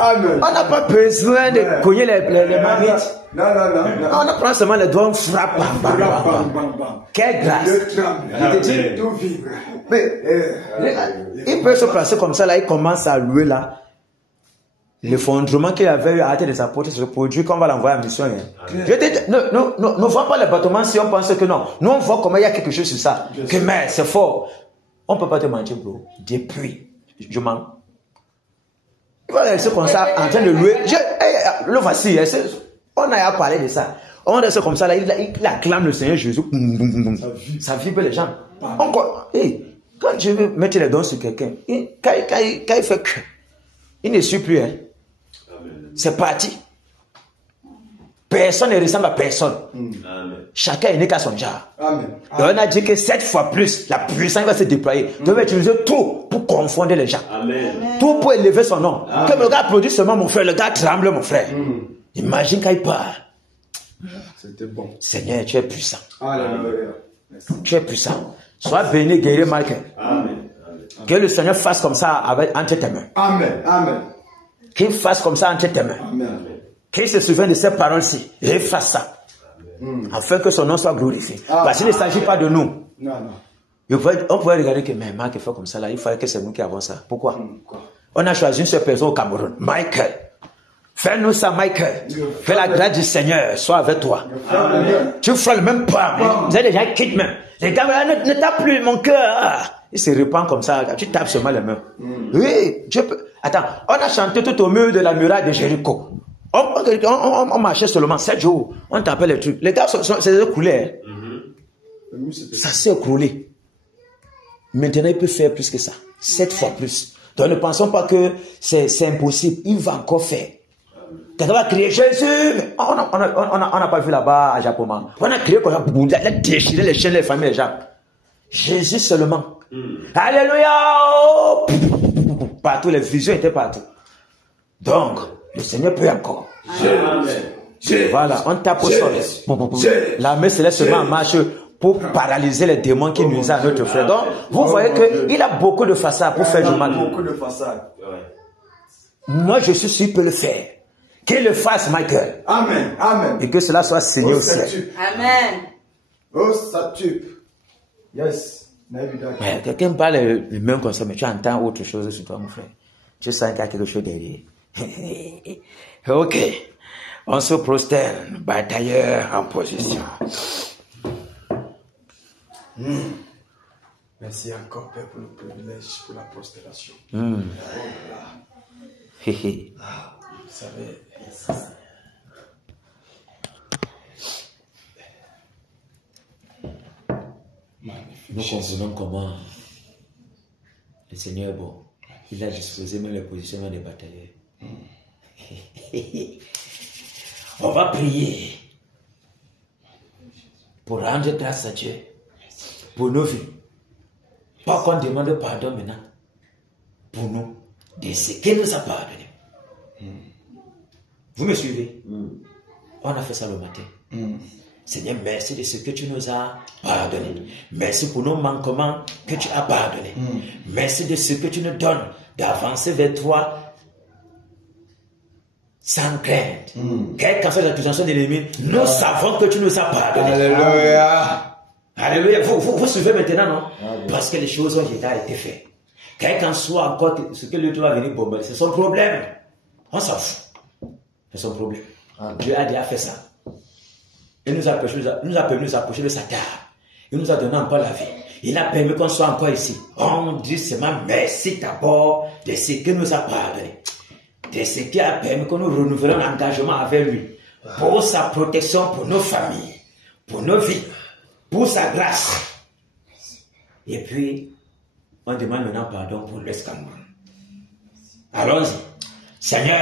Amen. On n'a pas besoin de cogner les marmites. Non. On apprend seulement les doigts, on frappe. Bam, bam, bam, bam. Quelle grâce. Le tremble. Il te dit, Tout vibre. mais, il peut se placer comme ça, là, il commence à louer là. L'effondrement qu'il avait eu à la tête des apôtres se produit quand on va l'envoyer en mission. Hein. Je te dis, ne vois pas les bâtiments si on pense que non. Nous, on voit comment il y a quelque chose sur ça. Que mais c'est fort. On ne peut pas te mentir, bro. Depuis, je mens. va rester comme ça, en train de louer. Le voici, on a parlé de ça. On reste comme ça, là, il acclame le Seigneur Jésus. Ça vibre les gens. Encore, quand je veux mettre les dons sur quelqu'un, quand il fait que, il ne suit plus. Hein. C'est parti. Personne ne ressemble à personne. Chacun est né qu'à son genre. Amen. Donc on a dit que 7 fois plus, la puissance va se déployer. Donc on va utiliser tout pour confondre les gens. Amen. Tout pour élever son nom. Comme le gars applaudit seulement mon frère, le gars tremble mon frère. Imagine quand il parle. C'était bon. Seigneur, tu es puissant. Alléluia. Tu es puissant. Sois béni, guéri, Michael. Amen. Que le Seigneur fasse comme ça entre tes mains. Amen. Amen. Qu'il fasse comme ça entre tes mains. Amen. Qu'il se souvienne de ces paroles-ci. Et fasse ça. Afin que son nom soit glorifié. Parce qu'il ne s'agit pas de nous. Non, non. On pourrait regarder que, mais Marc fait comme ça là. Il fallait que c'est nous qui avons ça. Pourquoi? On a choisi une seule personne au Cameroun. Michael. Fais-nous ça, Michael. Que la grâce du Seigneur soit avec toi. Amen. Tu feras le même pas. Vous avez déjà quitté même. Les gars, ne tape plus mon cœur. Il se répand comme ça. Tu tapes seulement les mains. Oui, je peux. Attends, on a chanté tout au mur de la muraille de Jéricho. On marchait seulement 7 jours. On tapait les trucs. Les gars, c'est écoulé. Ça s'est écroulé. Maintenant, il peut faire plus que ça. 7 fois plus. Donc, ne pensons pas que c'est impossible. Il va encore faire. Quelqu'un va crier Jésus. Mais on n'a pas vu là-bas à Japoma. On a crié comme ça. Il a déchiré les chaînes, les familles, les gens. Jésus seulement. Alléluia. Oh. Partout, les visions étaient partout. Donc, le Seigneur peut encore. Voilà, on tape au sol. L'armée céleste se met en marche pour paralyser les démons qui nuisent à notre frère. Donc, vous voyez qu'il a beaucoup de façades pour faire du mal. Beaucoup de façades. Moi, je suis sûr qu'il peut le faire. Qu'il le fasse, Michael. Amen. Amen. Et que cela soit signé au ciel. Amen. Oh, ça tue. Yes. Ouais, quelqu'un parle le même comme ça, mais tu entends autre chose sur toi, mon frère. Tu sens qu'il y a quelque chose derrière. Ok. On se prosterne, batailleur en position. Merci encore, Père, pour le privilège, pour la prosternation. Vous savez, nous comprenons comment le Seigneur est bon. Il a disposé même les positionnements des batailleurs. On va prier pour rendre grâce à Dieu pour nos vies. Pas qu'on demande pardon maintenant pour nous de ce qu'il nous a pardonné. Vous me suivez? On a fait ça le matin. Seigneur, merci de ce que tu nous as pardonné. Merci pour nos manquements que tu as pardonnés. Merci de ce que tu nous donnes d'avancer vers toi sans crainte. Quelle qu'en soit la puissance de l'ennemi, nous savons que tu nous as pardonné. Alléluia. Alléluia. Vous suivez maintenant, non? Parce que les choses ont déjà été faites. Quel qu'en soit encore ce que l'autre va venir bombarder, c'est son problème. On s'en fout. C'est son problème. Dieu a déjà fait ça. Il nous a permis de nous approcher de sa table. Il nous a donné encore la vie. Il a permis qu'on soit encore ici. On dit seulement merci d'abord de ce qu'il nous a pardonné. De ce qui a permis que nous renouvelons l'engagement avec lui. Pour sa protection, pour nos familles, pour nos vies, pour sa grâce. Et puis, on demande maintenant pardon pour l'escandale. Allons-y. Seigneur,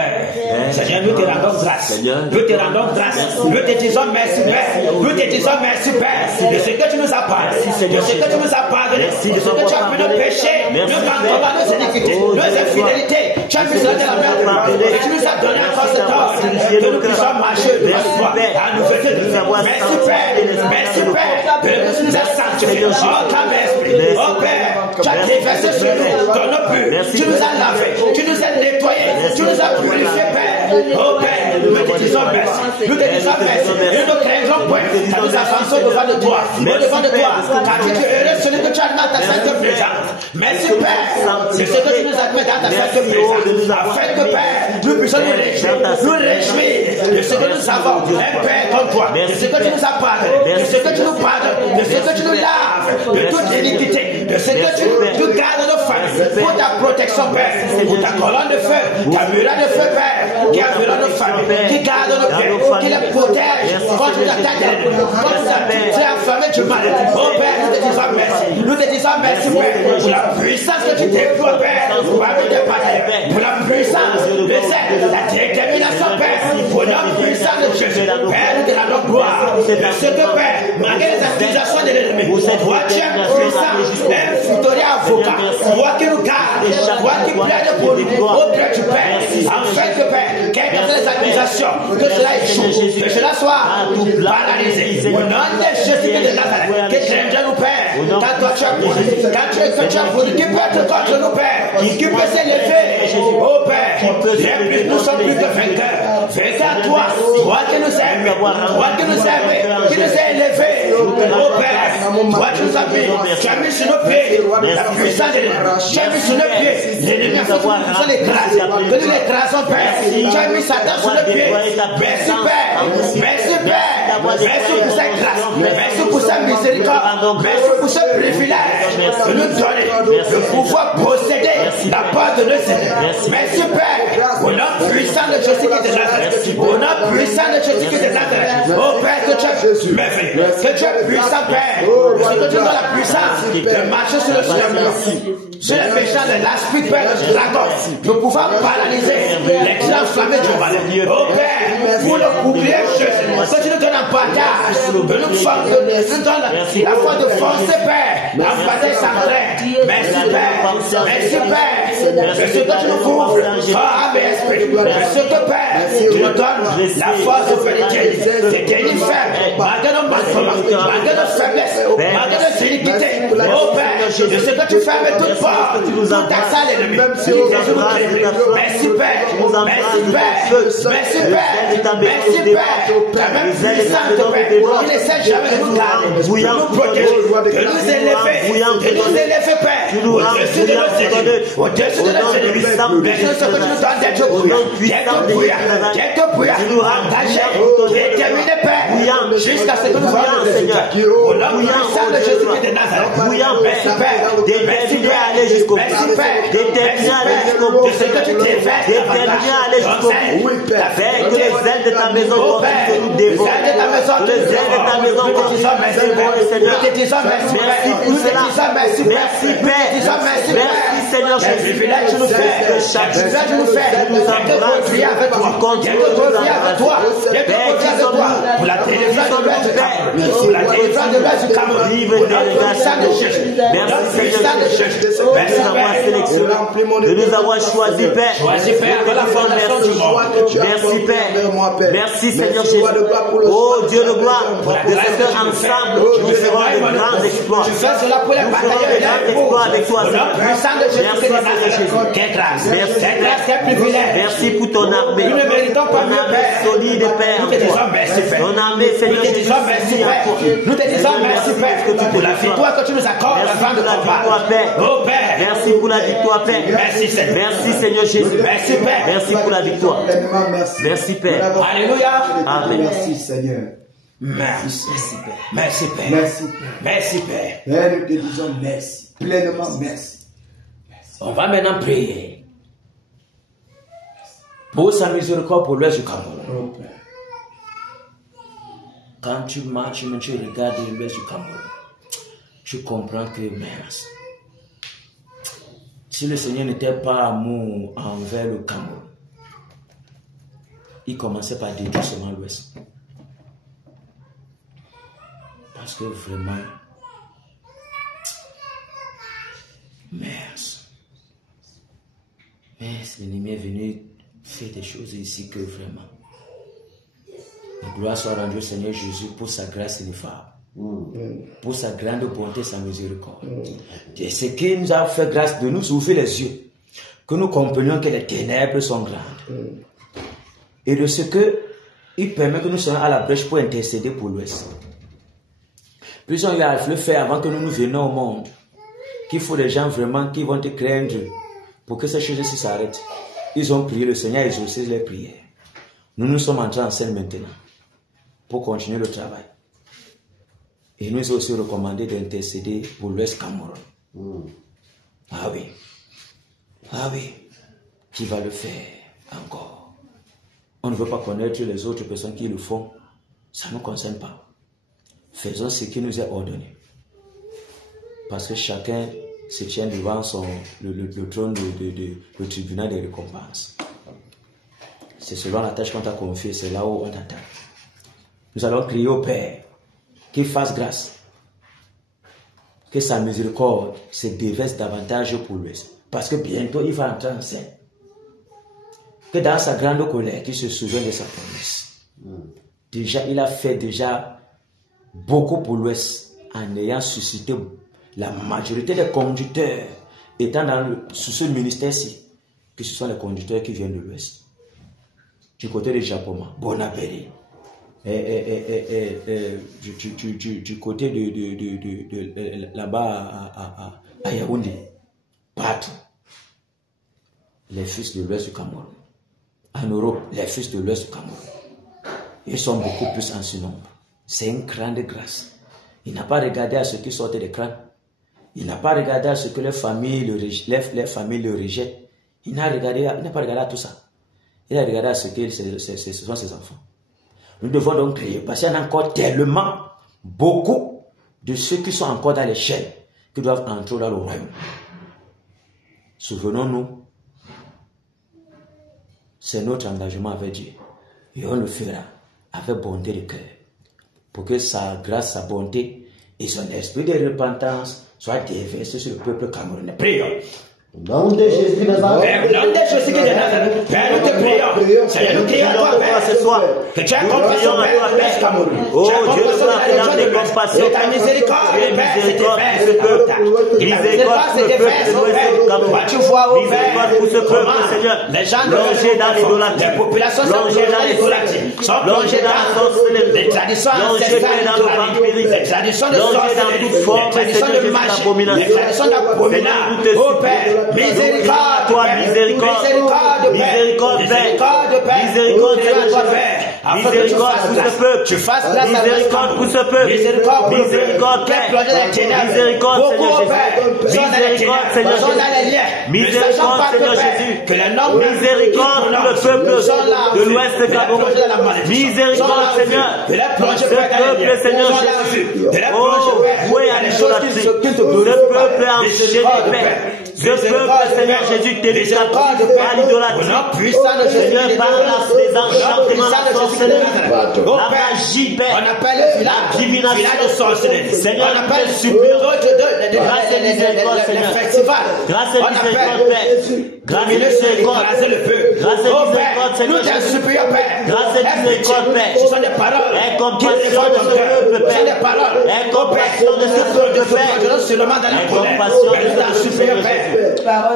Seigneur, nous te rendons grâce. Nous te rendons grâce. Nous te disons merci, Père. Nous te disons merci, Père. De ce que tu nous as pardonné. De ce que tu nous as pardonné. De ce que tu as pu nous pécher. Nous manquons nos iniquités, nos infidélités. Tu as mis cela dans la main. Et tu nous as donné encore cet ordre. Que nous puissions marcher devant toi. À nous fêter de nous. Merci, Père. Merci, Père. Que tu nous as sanctifiés. Oh, ta esprit. Oh, Père. Tu as déversé sur nous ton eau pure. Tu nous as lavé. Tu nous as nettoyés. Tu nous as purifié, Père. Oh Père, nous te disons merci. Nous te disons merci. Et nous ne craignons point. Car nous avançons devant de toi. Devant de toi. Car tu es heureux celui que tu as mis dans ta sainte présence. Merci, Père. C'est ce que tu nous as mis dans ta sainte présence. Afin que, Père, nous puissions nous réjouir. Nous réjouir. de ce que nous avons, un Père comme toi, de ce que tu nous as pardonné, de ce que tu nous pardonnes, de ce que tu nous laves, de toute iniquité, de ce que tu gardes nos familles, pour ta protection, Père, pour ta colonne de feu, ta muraille de feu, Père, qui environne nos familles, qui garde nos pieds, qui les protège contre l'attaque, contre la famille du mal. Oh Père, nous te disons merci. Nous te disons merci, Père, pour la puissance que tu déploies, Père, parmi tes partenaires, pour la puissance de la détermination, Père, pour la puissance de Jésus. Père, nous te rendons gloire. Parce que, Père, malgré les accusations de l'ennemi, toi, tu es puissant, un victorieux avocat, toi qui nous gardes, toi qui plaide pour nous, oh Père, tu Père, afin que, Père, quelles que soient les accusations, que cela échoue, que cela soit banalisé. Au nom de Jésus de Nazareth, que craindre nous, Père, quand toi tu as voulu, qui peut être contre nous, Père, qui peut s'élever, oh Père, nous sommes plus que vainqueurs. Vainqueurs à toi, toi qui nous aimes, toi qui nous aimes, qui nous as élevés, oh Père, toi tu nous as mis, tu as mis sur nos pieds la puissance de l'ennemi, tu as mis sur nos pieds l'ennemi a fait que nous sommes écrasés, que nous l'écrasons, Père, tu as mis Satan sur nos pieds. Merci Père, merci Père, merci pour cette grâce, merci pour cette miséricorde, merci pour ce privilège de nous donner de pouvoir posséder la part de nos ennemis. Merci Père, au nom puissant de Jésus qui est de Nazareth, au nom puissant de Jésus qui est de Nazareth. Oh Père, que tu es merveilleux, que tu es puissant Père, que tu donnes la puissance de marcher sur le sur les méchants de l'esprit Père de dragon, de pouvoir paralyser les enflammés du mal. Oh Père, pour le bouclier Jésus, que tu nous donnes un partage, que nous donnes la foi de forcer Père, la bataille sans crainte. Merci Père, merci Père, merci que tu nous couvres, âme et esprit, merci que Père, tu nous donnes la force de faire des faibles, malgré nos manquements, malgré nos faiblesses, malgré nos iniquités. Oh Père, de ce que tu fermes toute porte, tout accès à l'ennemi. Merci Père, merci Père, merci Père, merci Père, ta même puissante Père, qui ne sait jamais de nous garder, de nous protéger, de nous élever Père, au-dessus de nos ennemis, au-dessus de nos ennemis. Merci ce que tu nous donnes d'être brouillard, engagé, déterminé Père, jusqu'à ce que nous voyons le résultat. Au nom puissant de Jésus qui est de Nazareth. Merci Père, merci Père, merci Père, déterminé à aller jusqu'au bout, de ce que tu t'es fait, déterminé à aller jusqu'au bout, afin que les ailes de ta maison continuent de nous dévorer, les ailes de ta maison continuent de nous dévorer, Seigneur. Merci pour cela, merci Père, merci Seigneur Jésus, tu nous fais que chaque jour nous embrasse, tu continues de nous embrasser, Père qui sommes nous, pour la délivrance de notre Père, pour la délivrance de notre Cameroun, vive délégation de Jésus, merci Seigneur Jésus, de nous avoir sélectionnés, de nous avoir choisi Père, merci Père, merci Seigneur Jésus, oh Dieu de gloire, de ce qu'ensemble nous ferons de grands exploits, nous ferons de grands exploits avec toi Seigneur, merci pour ton armée, solide Père, ton armée Seigneur Jésus, nous te disons merci Père, pour la victoire que tu nous accordes avant de combattre. Oh Père, merci pour la victoire Père, merci Seigneur Jésus, merci Père, merci pour la victoire, merci Père, alléluia, amen. Merci Seigneur. Merci Père, merci Père, Merci Père. merci Père. Père, nous te disons merci, pleinement merci. On va maintenant prier pour sa miséricorde pour l'Ouest du Cameroun. Oh Père. Quand tu marches, tu regardes l'Ouest du Cameroun, tu comprends que mince. Si le Seigneur n'était pas amour envers le Cameroun, il commençait par détruire seulement l'Ouest. Parce que vraiment, merci. Mais l'ennemi est venu faire des choses ici que vraiment. La gloire soit rendue au Seigneur Jésus pour sa grâce ineffable. Pour sa grande bonté, sa miséricorde. Et ce qui nous a fait grâce de nous ouvrir les yeux. Que nous comprenions que les ténèbres sont grandes. Et de ce que il permet que nous soyons à la brèche pour intercéder pour l'Ouest. Plusieurs ont le fait avant que nous venions au monde. Qu'il faut des gens vraiment qui vont te craindre pour que ces choses-ci s'arrêtent. Ils ont prié, le Seigneur a exaucé les prières. Nous sommes entrés en scène maintenant pour continuer le travail. Et nous sommes aussi recommandé d'intercéder pour l'Ouest Cameroun. Ah oui. Ah oui. Qui va le faire encore? On ne veut pas connaître les autres personnes qui le font. Ça ne nous concerne pas. Faisons ce qui nous est ordonné. Parce que chacun se tient devant le trône du tribunal des récompenses. C'est selon la tâche qu'on t'a confiée, c'est là où on t'attend. Nous allons crier au Père qu'il fasse grâce, que sa miséricorde se déverse davantage pour l'Ouest. Parce que bientôt il va entrer en scène. Que dans sa grande colère, qu'il se souvienne de sa promesse. Déjà, il a fait beaucoup pour l'Ouest en ayant suscité la majorité des conducteurs étant sous ce ministère-ci, que ce sont les conducteurs qui viennent de l'Ouest. Du côté de Japoma, Bonapari, du côté de là-bas à Yaoundé, partout. Les fils de l'Ouest du Cameroun. En Europe, les fils de l'Ouest du Cameroun. Ils sont beaucoup plus en ce nombre. C'est une grande grâce. Il n'a pas regardé à ce qui sortait des crânes. Il n'a pas regardé à ce que les familles le rejettent. Il n'a pas regardé à tout ça. Il a regardé à ce que ce sont ses enfants. Nous devons donc crier, parce qu'il y en a encore tellement, beaucoup de ceux qui sont encore dans les chaînes, qui doivent entrer dans le royaume. Souvenons-nous, c'est notre engagement avec Dieu. Et on le fera avec bonté de cœur. Pour que sa grâce, sa bonté et son esprit de repentance soient déversés sur le peuple camerounais. Prions. Au nom de Jésus de Nazareth. Père, au nom de Jésus de Nazareth. Père, nous te prions. Seigneur, nous crions à toi, Père, ce soir. Que tu as compassion, Père, Cameroun. Oh Dieu, sois de compassion. Ta miséricorde, Père, c'est ce peuple. Miséricorde pour le peuple de l'Ouest du Cameroun. Tu vois, oh Miséricorde pour ce peuple, Seigneur. Les gens plongés dans l'idolâtrie. Les populations sont plongées dans l'idolâtrie. Sont plongées dans la sorcellerie. Les traditions ancestrales dans le vampirisme. Les traditions de sorcellerie. Les traditions de magie. Les traditions d'abomination. Oh Père. Miséricorde, toi, miséricorde, miséricorde, miséricorde, miséricorde pour ce peuple, tu fasses grâce miséricorde pour ce peuple, miséricorde, miséricorde, miséricorde, Seigneur Jésus, miséricorde, Seigneur Jésus, miséricorde pour le peuple de l'Ouest Cameroun, miséricorde, Seigneur, ce peuple, Seigneur Jésus, oh, voué à l'idolâtrie, ce peuple enchaîné, Père. Ce peuple, Seigneur Jésus, t'es captif à l'idolâtrie. Seigneur, par les enchantements, la sorcellerie, la magie, Père, la divination, Seigneur, on appelle grâce et miséricorde, Seigneur. Grâce et miséricorde, Père. Grâce et miséricorde, grâce et miséricorde, Seigneur. Grâce et miséricorde, Père. Ce sont des paroles. Incompassion de ce peuple, Père. Incompassion de ce peuple, Père. Incompassion de ce peuple, Père.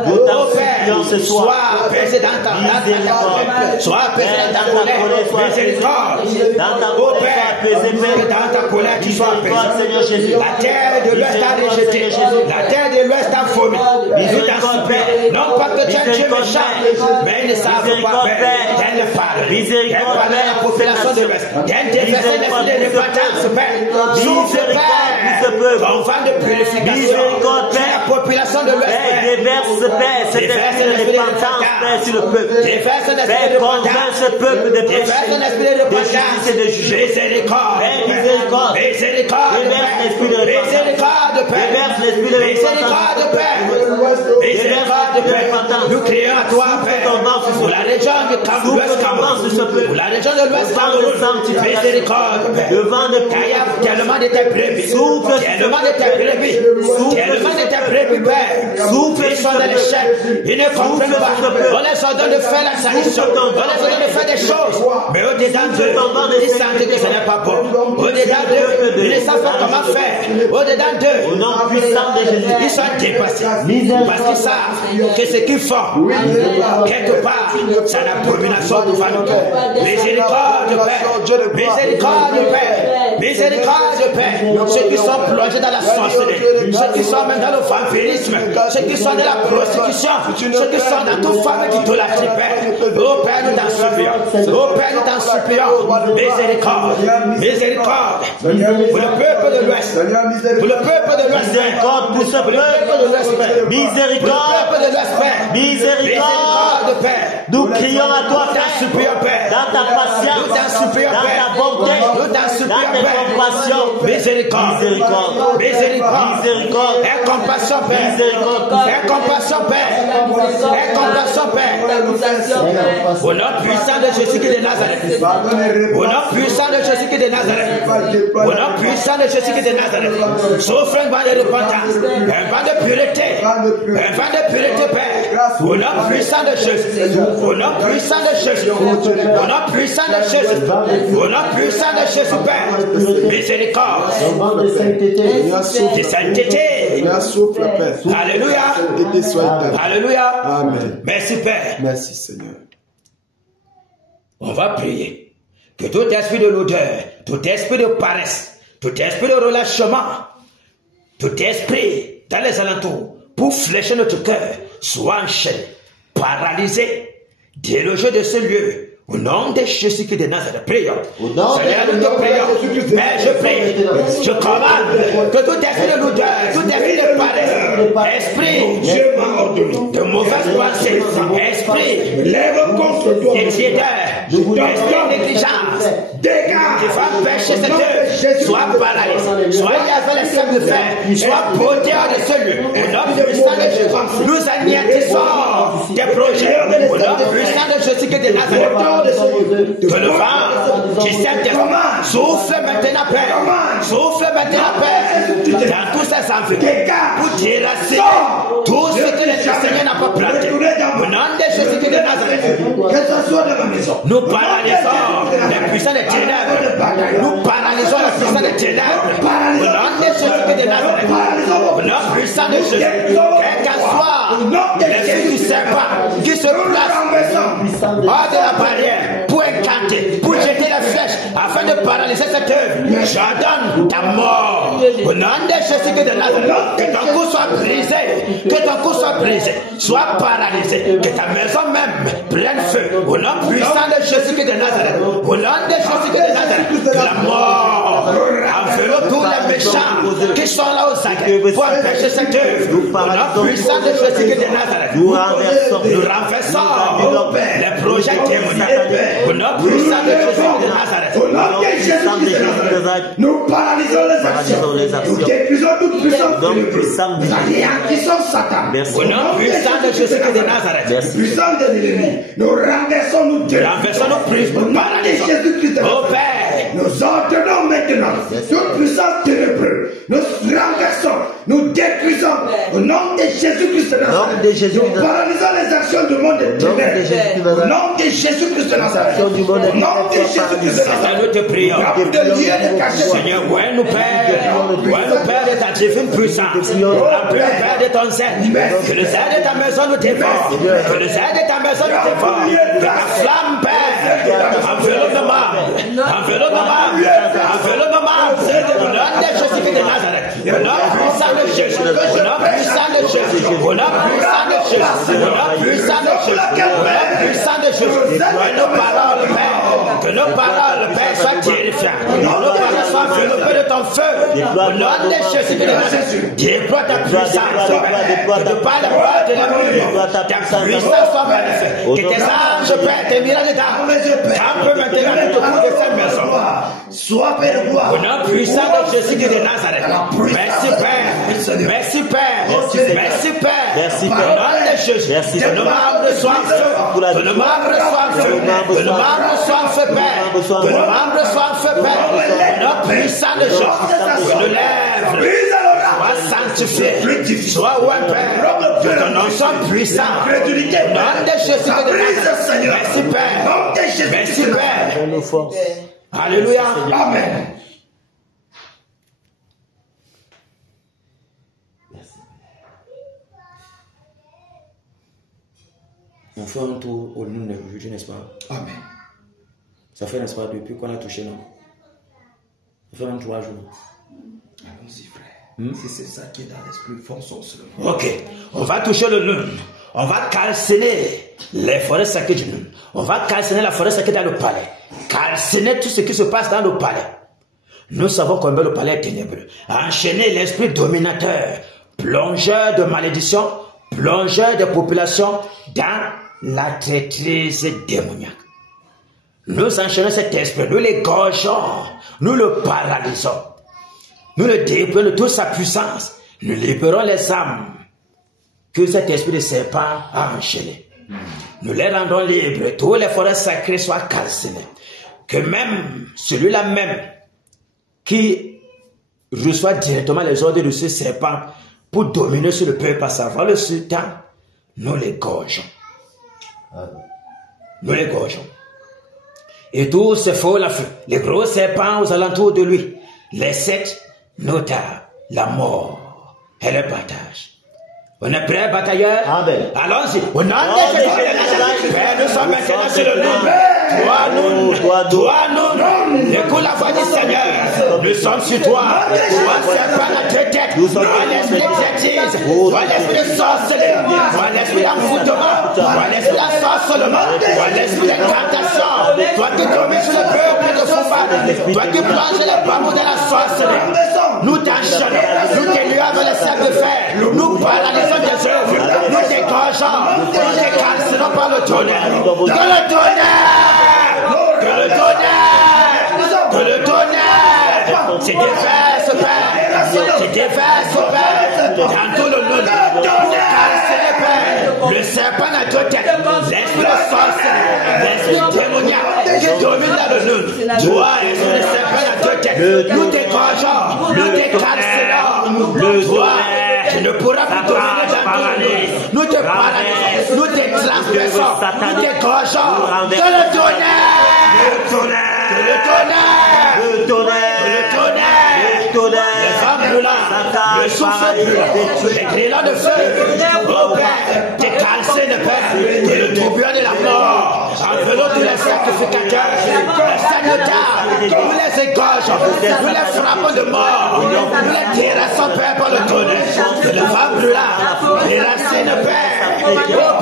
Nous t'en supplions ce soir. Sois apaisé dans ta colère. Sois apaisé dans ta colère. Miséricorde. Dans ta colère, sois apaisé, Père. Dans ta colère, tu sois apaisé. Seigneur Jésus. La terre de l'Ouest a rejeté. La terre de l'Ouest a vomi. Nous t'en supplions. Non pas que tu es Dieu méchant, mais ils ne savent pas, Père. Viens le parler. Miséricorde, Père. La population de l'Ouest. Viens déverser l'esprit de repentance, Père. Souffle, Père. Ton vent de purification. Miséricorde, Père. La population de l'Ouest. Déverse, Père, cet esprit de repentance, Père, sur le peuple. Père, convainc ce peuple de péché, de justice et de juger. Miséricorde, Père, miséricorde. Déverse l'esprit de repentance. Déverse l'esprit de repentance. Miséricorde, Père. Nous crions à toi, Père, pour la région de Cameroun, pour la région de l'Ouest Cameroun. Miséricorde, Père. Le vent de Kayaf, tellement de tes brebis. Tellement de tes brebis. Tellement de tes brebis, Père. Ils sont dans les chaînes, ils ne comprennent pas. On les ordonne de faire la salvation, on les ordonne de faire des choses. Mais au-dedans d'eux, ils sentent que ce n'est pas bon. Au-dedans d'eux, ils ne savent pas comment faire. Au-dedans d'eux, ils sont dépassés. Parce qu'ils savent que ce qu'ils font, quelque part, c'est l'abomination devant nos cœurs. Miséricorde, Père. Miséricorde, Père. Miséricorde, Père. Ceux qui sont plongés dans la sorcellerie, ceux qui sont même dans le vampirisme, ceux qui sont dans la prostitution, ceux qui sont dans toute forme d'idolâtrie, Père. Oh Père, nous t'en supplions. Oh Père, nous t'en supplions. Miséricorde. Miséricorde. Pour le peuple de l'Ouest. Pour le peuple de l'Ouest. Miséricorde pour ce peuple de l'Ouest, Père. Miséricorde. Pour le peuple de l'Ouest, Père. Miséricorde, Père. Nous crions à toi, Père. Père. Dans ta patience, Nous t'en supplions, dans Père. ta bonté, Nous t'en supplions, dans tes Père. compassions. Miséricorde. Miséricorde. Miséricorde. Miséricorde. Aie compassion, Père. Miséricorde. Aie compassion, Père. Aie compassion, Père. Au nom puissant de Jésus qui est de Nazareth. Au nom puissant de Jésus qui est de Nazareth. Au nom puissant de Jésus qui est de Nazareth. Souffre un vent de repentance. Un vent de pureté. Un vent de pureté, Père. Au nom puissant de Jésus. Au nom puissant de Jésus. Au nom puissant de Jésus. Au nom puissant de Jésus, Père. Miséricorde. De sainteté. De sainteté. Alléluia. Alléluia. Amen. Merci, Père. Merci, Seigneur. On va prier. Que tout esprit de l'odeur, tout esprit de paresse, tout esprit de relâchement, tout esprit dans les alentours, pour flécher notre cœur, soit enchaîné, paralysé, délogé de ce lieu. Au nom de Jésus qui est de Nazareth, prions. Seigneur, nous te prions. Mais je prie, je commande que tout esprit de l'odeur, tout esprit de paresse, esprit de mauvaise pensée, esprit de tiédeur, esprit de négligence, qui va empêcher cette œuvre, soit paralysé, soit lié avec les sacs de fer, soit porté hors de ce lieu. Au nom puissant de Jésus, nous anéantissons des projets. Au nom puissant de Jésus qui est de Nazareth. Que le vent qui sème tes souffle maintenant, Père. Souffle maintenant, Père. Dans tous ces envies. Pour déraciner tout ce que le Seigneur n'a pas planté. Au nom de Jésus de Nazareth. Nous paralysons les puissants des ténèbres. Nous paralysons les puissants des ténèbres. Au nom de Jésus de Nazareth. Au nom puissant de Jésus. Quel qu'en soit l'esprit du serpent qui se place hors de la barrière. Pour incanter, pour jeter la flèche, afin de paralyser cette œuvre. J'ordonne ta mort. Au nom de Jésus de Nazareth, que ton cou soit brisé, que ton cou soit brisé, soit paralysé, que ta maison même prenne feu. Au nom puissant de Jésus de Nazareth, au nom de Jésus de Nazareth, que la mort enveloppe tous les méchants qui sont là au sac pour empêcher cette œuvre. Au nom puissant de Jésus de Nazareth, nous renversons les projets démoniaques. Au nom puissant de Jésus de Nazareth. Au nom de Jésus de Nazareth. Nous paralysons les actions. Nous détruisons toute puissance. Nous anéantissons Satan. Au nom puissant de Jésus de Nazareth. Puissance de l'ennemi. Nous renversons, nous renversons nos prises. Au nom de Jésus de Nazareth. Père. Nous ordonnons maintenant toute puissance ténébreuse. Nous renversons, nous détruisons. Au nom de Jésus-Christ de Nazareth. Nous paralysons les actions du monde de ténèbres. Au nom de Jésus-Christ de Nazareth. Au nom de Jésus-Christ de Nazareth. Nous te prions. Seigneur, ouais nous Père de ta divine puissance. Remplis Père de ton zèle. Que le zèle de ta maison nous dévore. Que le zèle de ta maison nous dévore. Que la flamme, Père, enveloppe nos membres. Enveloppe nos membres. Enveloppe nos membres. Au nom de Jésus de Nazareth. Au nom puissant de Jésus. Au nom puissant de Jésus. Au nom puissant de Jésus. Au nom puissant de Jésus. Au nom puissant de Jésus. Que nos paroles, Père, que nos paroles, Père, soient terrifiantes. Que nos paroles soient enveloppées de ton feu. Au nom de Jésus de Nazareth. Déploie ta puissance, Père. Que par la voix de l'amour, ta puissance soit manifeste. Que tes anges, Père, tes miracles d'âme, campe maintenant tout au bout de cette maison. Sois Père roi. Au nom puissant de Jésus de Nazareth. Merci Père. Merci Père. Merci Père. Merci Père. Au nom de Jésus. Que nos membres soient en feu. Que nos membres soient en feu. Que nos membres soient en feu, Père. Que nos membres soient en feu, Père. Au nom puissant de Jésus. Que nos lèvres soient sanctifiées. Sois où un Père. Que ton nom soit puissant. Au nom de Jésus de Nazareth. Merci Père. Merci Père. Nos forces. Alléluia. Amen. On fait un tour au nom aujourd'hui, n'est-ce pas? Amen. Ça fait, n'est-ce pas, depuis qu'on a touché, non? Ça fait 23 jours. Allons-y, frère. Si c'est ça qui est dans l'esprit, fonçons seulement. Ok, on va toucher le Nun. On va calciner les forêts sacrées du Nun. On va calciner la forêt sacrée dans le palais. Calciner tout ce qui se passe dans le palais. Nous savons combien le palais est ténébreux. Enchaîner l'esprit dominateur, plongeur de malédiction, plongeur de population dans la traîtrise démoniaque. Nous enchaînons cet esprit, nous l'égorgeons, nous le paralysons. Nous le déployons de toute sa puissance. Nous libérons les âmes que cet esprit de serpent a enchaîné. Nous les rendons libres. Toutes les forêts sacrées soient calcinées. Que même celui-là même qui reçoit directement les ordres de ce serpent pour dominer sur le peuple à savoir le sultan, nous l'égorgeons. Nous l'égorgeons. Et tous ces faux les gros serpents aux alentours de lui, les 7 notables, la mort et le partage. On est prêts, batailleurs? Amen. Allons-y. Au nom de Jésus, Père, nous sommes maintenant sur le nom. Toi, nous. Écoute la voix du Seigneur. Nous sommes sur toi. Toi, serpent à 2 têtes. Toi, l'esprit d'exercice. Toi, l'esprit de sorcellerie. Toi, l'esprit d'envoûtement. Toi, l'esprit d'ensorcellement. Toi, l'esprit d'incantation. Toi qui tombes sur le peuple de Fouba. Toi qui plonges les bambous de la sorcellerie. Nous t'enchaînons. Nous t'éluons avec les sacs de fer. Nous paralysons des œuvres, nous dégorgeons, nous décalcinons par le tonnerre. Que le tonnerre! Que le tonnerre! Que le tonnerre! C'est déverse, Père! C'est déverse, Père! Dans tout le monde, calciner, Père! Le serpent à 2 têtes, l'esprit de sorcellerie, l'esprit démoniaque qui domine dans le monde. Toi, l'esprit de serpent à 2 têtes, nous dégorgeons, nous décalcinons, le toi. Tu ne pourras plus dominer dans tout. Nous te paralysons, nous te transgressons, nous te gorgeons. Que le tonnerre! Que le tonnerre! Le tonnerre! Le tonnerre! Les femmes brûlantes, le souffle brûlant, les grillons de feu. Oh Père, tes calcines, Père, que le tourbillon de la mort. Envelons tous les sacrificateurs, les sagnotars, nous les égorgeons, nous les frappons de mort, nous les terrassons, Père, par le tonnerre. Que le vent brûlant, les racines, Père. Oh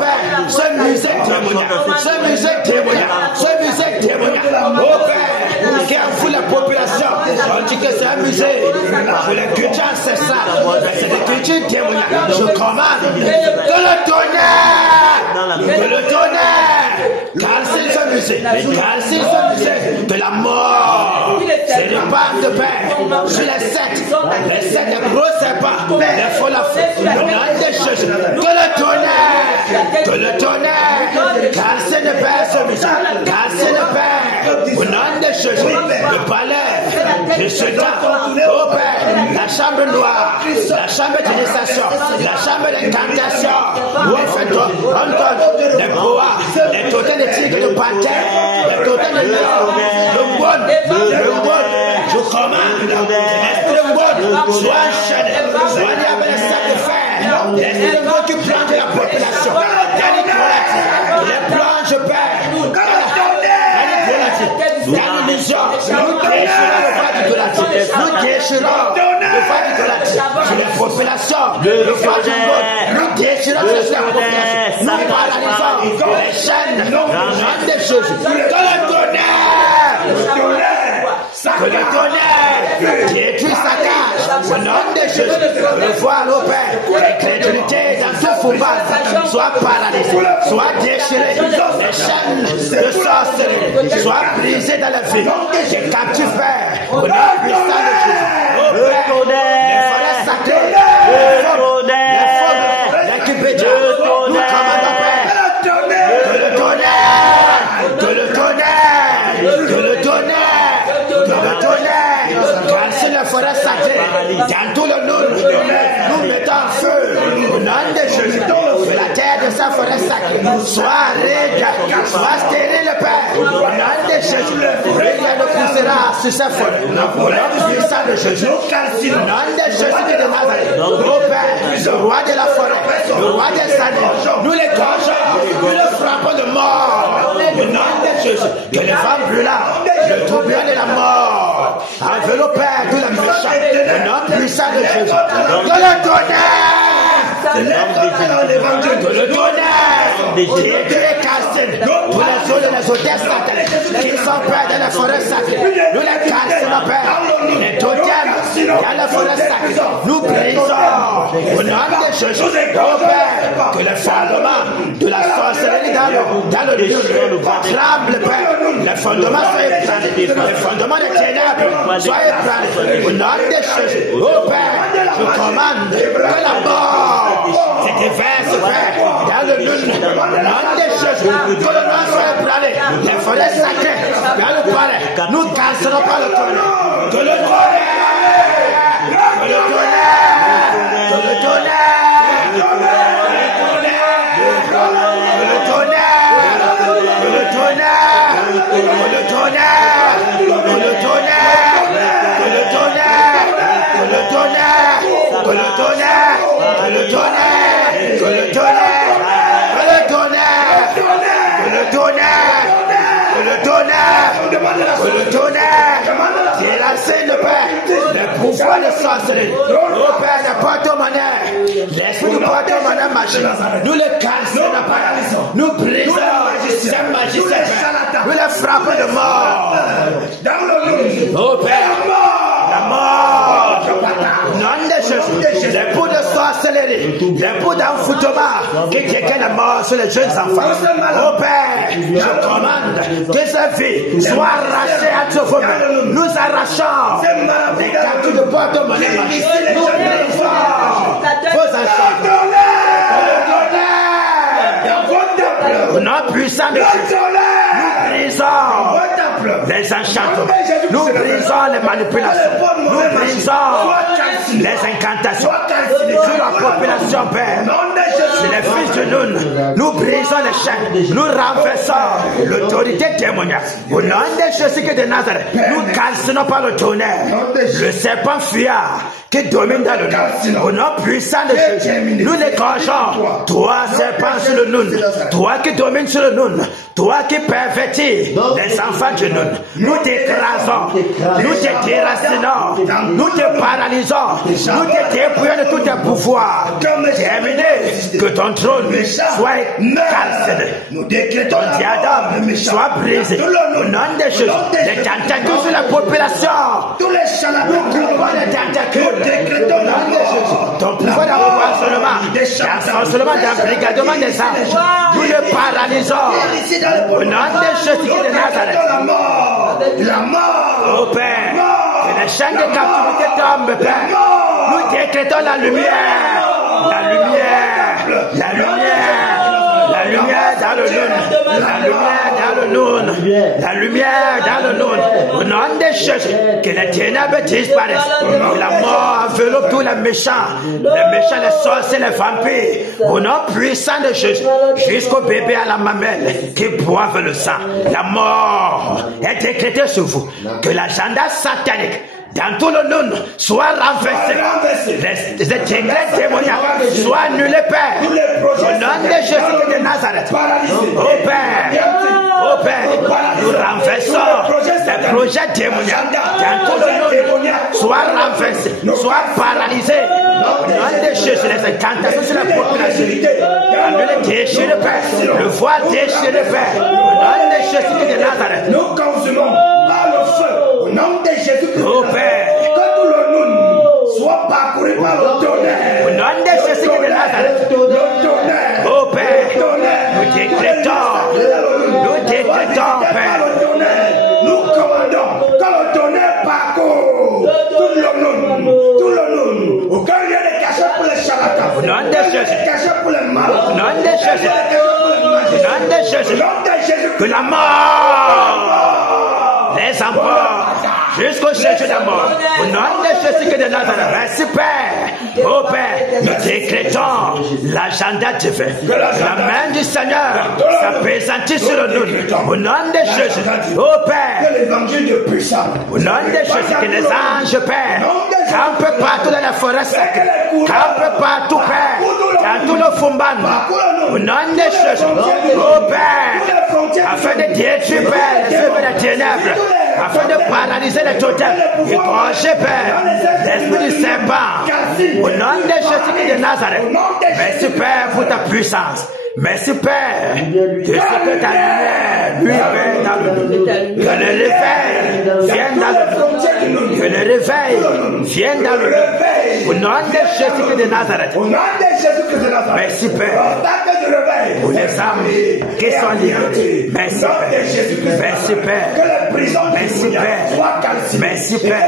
Père, ce musée témoignage, ce musée témoignage, ce musée témoignage. Oh Père, qui envoie la population, on dit que c'est un musée pour les cultures ancestrales, c'est des cultures témoignages. Je commande que le tonnerre, que le tonnerre, calcine ce musée, calcine ce musée, que la mort se répare de Père sur les 7 des gros serpents, les faux la le nom de Jésus, que le tonnerre, calcine de Père ce musée, calcine de Père, au nom de Jésus, le palais, le sultan, au Père, la chambre noire, la chambre d'initiation, la chambre d'incantation, où on fait on donne les bois, les totems de tigres, de panthères, les totems de lions, le bon, je commande, l'esprit bon, soit enchaîné, soit lié avec les sacs de fer, l'esprit bon qui plonge la population, les plonge, Père, dans l'illusion, nous déchirons le feu d'idolâtrie, nous déchirons le feu d'idolâtrie sur les populations, le feu du monde, nous déchirons sur la population, nous paralysons les chaînes, le nom de Jésus, que le tonnerre, détruit sa cage, au nom de Jésus, le voile au Père, l'incrédulité dans tout Fouba soit paralysée, soit déchirée, les chaînes de sorcellerie soient brisées dans la vie, les captifs Père, au nom puissant de Jésus, au Père, les forêts sacrées, les Kipédiens, nous commandons Père, que le tonnerre, que le tonnerre, que le tonnerre, que le tonnerre, calcine la forêt sacrée, dans tout le monde, nous mettons en feu, au nom de Jésus, que la terre de sa forêt sacrée Sois aride, sois stérile, Père. Au nom de Jésus, rien ne poussera sur sa folle. Au nom puissant de Jésus, au nom de Jésus de Nazareth, ô Père, le roi de la forêt, le roi des années, nous les gorgeons, nous les frappons de mort. Au nom de Jésus, que les femmes brûlantes, le tourbillon de la mort, enveloppent tous les méchants. Au nom puissant de Jésus, que le tonnerre, que le tonnerre, tous les eaux de les hôtesses sacrées qui sont près de la forêt sacrée, nous les cassons, Père. Les totems dans la forêt sacrée, nous brisons au nom de Jésus, ô Père, que le fondement de la sorcellerie dans le tremble, Père. Le fondement soit ébranlé, le fondement des ténèbres soit ébranlé. Au nom de Jésus, ô Père, je commande que la mort se déverse, Père, dans le lune. Au nom de Jésus, que le nom soit ébranlé. Les forêts sacrées dans le palais, nous casserons pas le tonnerre. Que le tonnerre, que le tonnerre, que le tonnerre, que le tonnerre, que le tonnerre, que le tonnerre, que le tonnerre, que le tonnerre, que le tonnerre, que le tonnerre, que le tonnerre, que le tonnerre, que le tonnerre, que le tonnerre, que le tonnerre, que le tonnerre, déracine le Père, le pouvoir de sorcellerie, ô Père, de porte-monnaie, l'esprit du porte-monnaie magique, nous le cassons, nous brisons ces magiciens, nous les frappons de mort, ô Père, la mort, non de Jésus, les poux de sorcellerie, les poux d'enfoutement qui tiennent la mort sur les jeunes enfants, ô Père, je commande que ces vies soient arrachées à ce feu. Nous arrachons les captures de porte-monnaie, nous brisons vos enchants. Au nom puissant de Jésus, nous brisons les enchantements, nous brisons les manipulations, nous brisons les incantations sur la population, Père. C'est les fils de Nun. Nous brisons les chaînes, nous renversons l'autorité démoniaque. Au nom de Jésus de Nazareth, nous cassons par le tonnerre, le serpent fuyard qui domine dans le nom. Au nom puissant de Jésus, nous l'égorgeons. Toi, serpent sur le Nun, toi qui domines sur le Nun, toi qui pervertis les enfants de Nun, nous t'écrasons, nous te déracinons, nous te paralysons, nous te dépouillons de tous tes pouvoirs. Terminé, que ton trône soit cassé, ton diadème soit brisé. Au nom de Jésus, les tentacules sur la population, tous les tentacules, ton pouvoir d'empoisonnement, d'ensorcellement, d'embrigadement des âmes, nous le paralysons. Au nom de Jésus de Nazareth, la mort, ô Père, que les chaînes de captivité tombent, Père. Nous décrétons la lumière, la lumière, la lumière, la lumière dans le Nun, la lumière dans le Nun, la lumière dans le Nun. Au nom de Jésus, que les ténèbres disparaissent, que la mort enveloppe tous les méchants, les sorciers, les vampires. Au nom puissant de Jésus, jusqu'au bébé à la mamelle qui boivent le sang. La mort est décrétée sur vous. Que l'agenda satanique dans tout le Nun soit renversé. Les degrés démoniaques soient annulés, Père. Au nom de Jésus de Nazareth. Ô Père, nous renversons les projets démoniaques dans tout le Nun soient renversés, soient paralysés. Au nom de Jésus, les incantations sur la population, annulés, déchirés, Père. Le voile déchiré, Père. Au nom de Jésus de Nazareth. Nous consumons par le feu. Au nom de Jésus Christ. Ô Père, que tout le Nun soit parcouru par le tonnerre. au nom de Jésus de Nazareth. Le tonnerre. Ô Père, nous décrétons, Père. Nous commandons que le tonnerre parcourt tout le Nun. Aucun lien n'est caché pour les charlatans. Au nom de Jésus. Caché pour les malades. Au nom de Jésus. Au nom de Jésus. Que la mort les emporte jusqu'au séjour de la mort. Au nom nom de Jésus de Nazareth. Merci Père. Oh Père, nous décrétons l'agenda divin. La main du Seigneur s'apprésentit sur nous. Au nom de Jésus. Oh Père. Que l'évangile de puissance. Au nom de Jésus, que les anges, Père, campent partout dans la forêt sacrée. Campent partout, Père. Dans tous nos fumban. Au nom de Jésus. Oh Père. Afin de détruire, Père, les œuvres des ténèbres. Afin de paralyser les totems. Et trancher, Père, l'esprit du serpent. Au nom de Jésus de Nazareth. Merci, Père, pour ta puissance. Merci, Père, de ce que ta lumière lui fait dans le monde. Que le réveil vienne dans le monde. Que le réveil vienne dans le monde. Au nom de Jésus de Nazareth. Au nom de Jésus de Nazareth. Merci, Père. Pour les âmes qui sont libres. Merci, Père. Merci, Père. Merci, Père. Merci, Père.